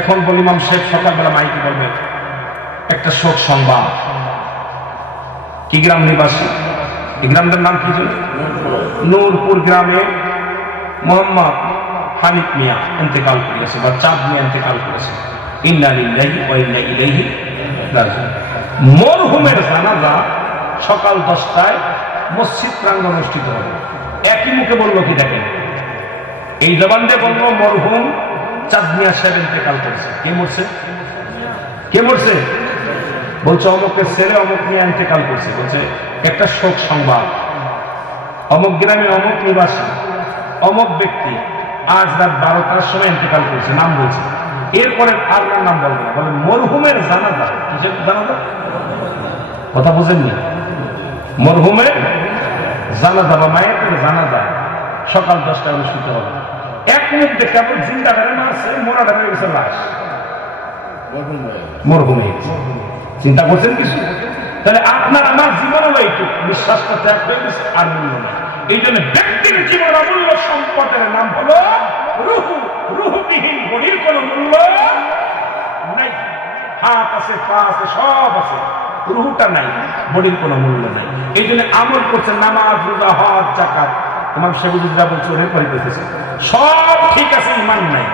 এখন বলি ইমাম সাহেব সকালবেলা মাইকে বলবে একটা শোক সংবাদ। কি গ্রাম নিবাসী, এই গ্রামটার নাম কি ছিল? নূরপুর গ্রামে মোহাম্মদ হানিফ মিয়া ইন্তেকাল করেছে, বা চাঁদ মিয়া ইন্তেকাল করেছে। ইন্না লিল্লাহি ওয়া ইন্না ইলাইহি রাজিউন। মরহুমের জানাজা সকাল 10টায় মসজিদ প্রাঙ্গণ অনুষ্ঠিত হবে। একই মুখে বললো কি দেখেন, এই জবান দিয়ে বললো মরহুম চাঁদ মিয়া সাহেব ইন্তেকাল করেছে। কে মরছে? কে মরছে? বলছে অমুকের ছেলে অমুক মিয়া ইন্তেকাল করছে। বলছে একটা শোক সংবাদ, অমুক গ্রামে অমুক নিবাসী অমুক ব্যক্তি আজ রাত 12টার সময় ইন্তেকাল করেছে, নাম বলছে। এরপরে আর নাম বলবে না, বলে মরহুমের জানাজা। কিসের জানাজা? কথা বুঝেননি? মরহুমের জানাজা বা মায়ের জানাজা সকাল 10টায় অনুষ্ঠিত হবে। এক মিনিট দেখে আপনার জিন্দা ডারে মারছে, মোরা ডারে গেছে লাশ, মরহুমে। চিন্তা করছেন কিছু? তাহলে আপনার আমার জীবন হলো এইটুকু, বিশ্বাসটা ত্যাগ হয়ে গেছে, আর মূল্য নেই। এই জন্য ব্যক্তির জীবন অমূল্য সম্পদের নাম হলো রুহু। রুহুবিহীন বডির কোন মূল্য নাই। হাত আছে, পা আছে, সব আছে, রুহুটা নাই, বডির কোন মূল্য নাই। এই জন্য আমল করছে, নামাজ, রোজা, হজ, যাকাত, ইমাম সাহেবুদ্দিনরা বলছে ওরে পরিতেছে সব ঠিক আছে, ইমান নাই।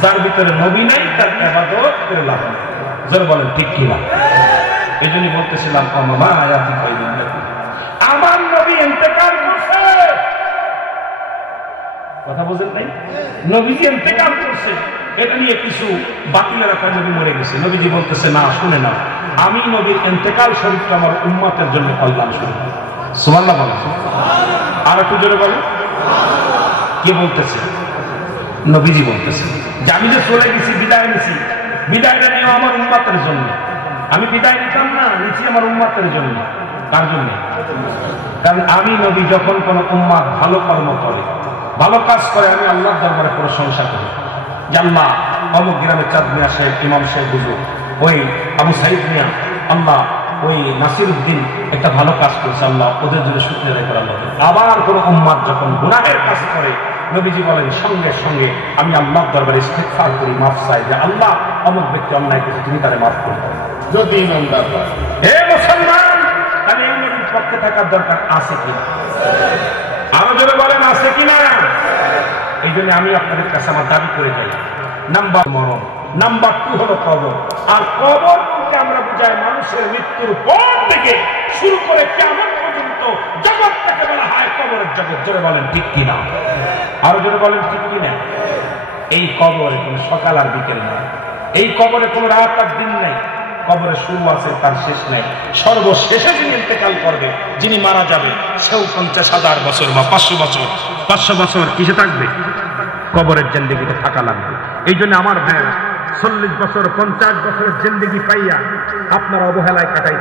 যার ভিতরে নবী নাই তার ইবাদত করে লাভ নেই। যারা বলেন ঠিক কিনা? এই জন্য বলতেছিলাম আমার নবী ইন্তেকাল করছে, কথা বোঝেন নাই? নবীজি ইন্তেকাল করছে, এটা নিয়ে কিছু বাতিলেরা কয় নবী মরে গেছে। নবীজি বলতেছে না, শুনে না, আমি নবীর ইন্তেকাল শরীফটা আমার উম্মতের জন্য কল্যাণ শরীফ। সুবহানাল্লাহ বলেন। আর একটু জোরে বলেন। কে বলতেছে? নবীজি বলতেছে যে আমি যে চলে গেছি, বিদায় নিছি, বিদায়টা নিয়ে আমার উম্মতের জন্য। আমি বিদায় নিতাম না, নিচ্ছি আমার উম্মতের জন্য। কার জন্য? কারণ আমি নবী যখন কোন উম্মত ভালো কর্ম করে, ভালো কাজ করে, আমি আল্লাহর দরবারে প্রশংসা করি যে আল্লাহ অমুক গ্রামে চাঁদ মিয়া সাহেব, ইমাম সাহেব হুজুর, ওই আবু সাইদ মিয়া, আল্লাহ ওই নাসিরউদ্দিন একটা ভালো কাজ করছে, আল্লাহ ওদের জন্য শুকরিয়া আদায় করা হবে। আবার কোন উম্মত যখন গুনাহের কাজ করে, নবীজি বলেন সঙ্গে সঙ্গে আমি আল্লাহর দরবারে ইস্তিগফার করি, মাফ চাই যে আল্লাহ অমুক ব্যক্তি অন্যায় করছে, তুমি তারে মাফ করবে। যদি ইমানদার হয়, হে মুসলমান, তাহলে এই নবীর পক্ষে থাকার দরকার আছে কিনা? আরো জোরে বলেন আছে কিনা? এই জন্য আমি আপনাদের কাছে আমার দাবি করে যাই, নাম্বার মরণ, নাম্বার 2 হলো কবর। আর কবর বলতে আমরা বুঝাই মানুষের মৃত্যুর পর থেকে শুরু করে কিয়ামত পর্যন্ত জগৎটাকে বলা হয় কবরের জগৎ। জোরে বলেন ঠিক কিনা? আরো জোরে বলেন ঠিক কিনা? এই কবরে কোন সকাল আর বিকেল নাই, এই কবরে কোন রাত আর দিন নাই, কবরের শুরু আছে, তার শেষ নাই। সর্বশেষে যিনি ইন্তেকাল করবে, যিনি মারা যাবে, সেও 50,000 বছর বা 500 বছর কিসে থাকবে? কবরের জিন্দেগিতে থাকা লাগবে। এই জন্য আমার ভাই 40 বছর 50 বছরের জিন্দেগি পাইয়া আপনারা অবহেলায় কাটাই।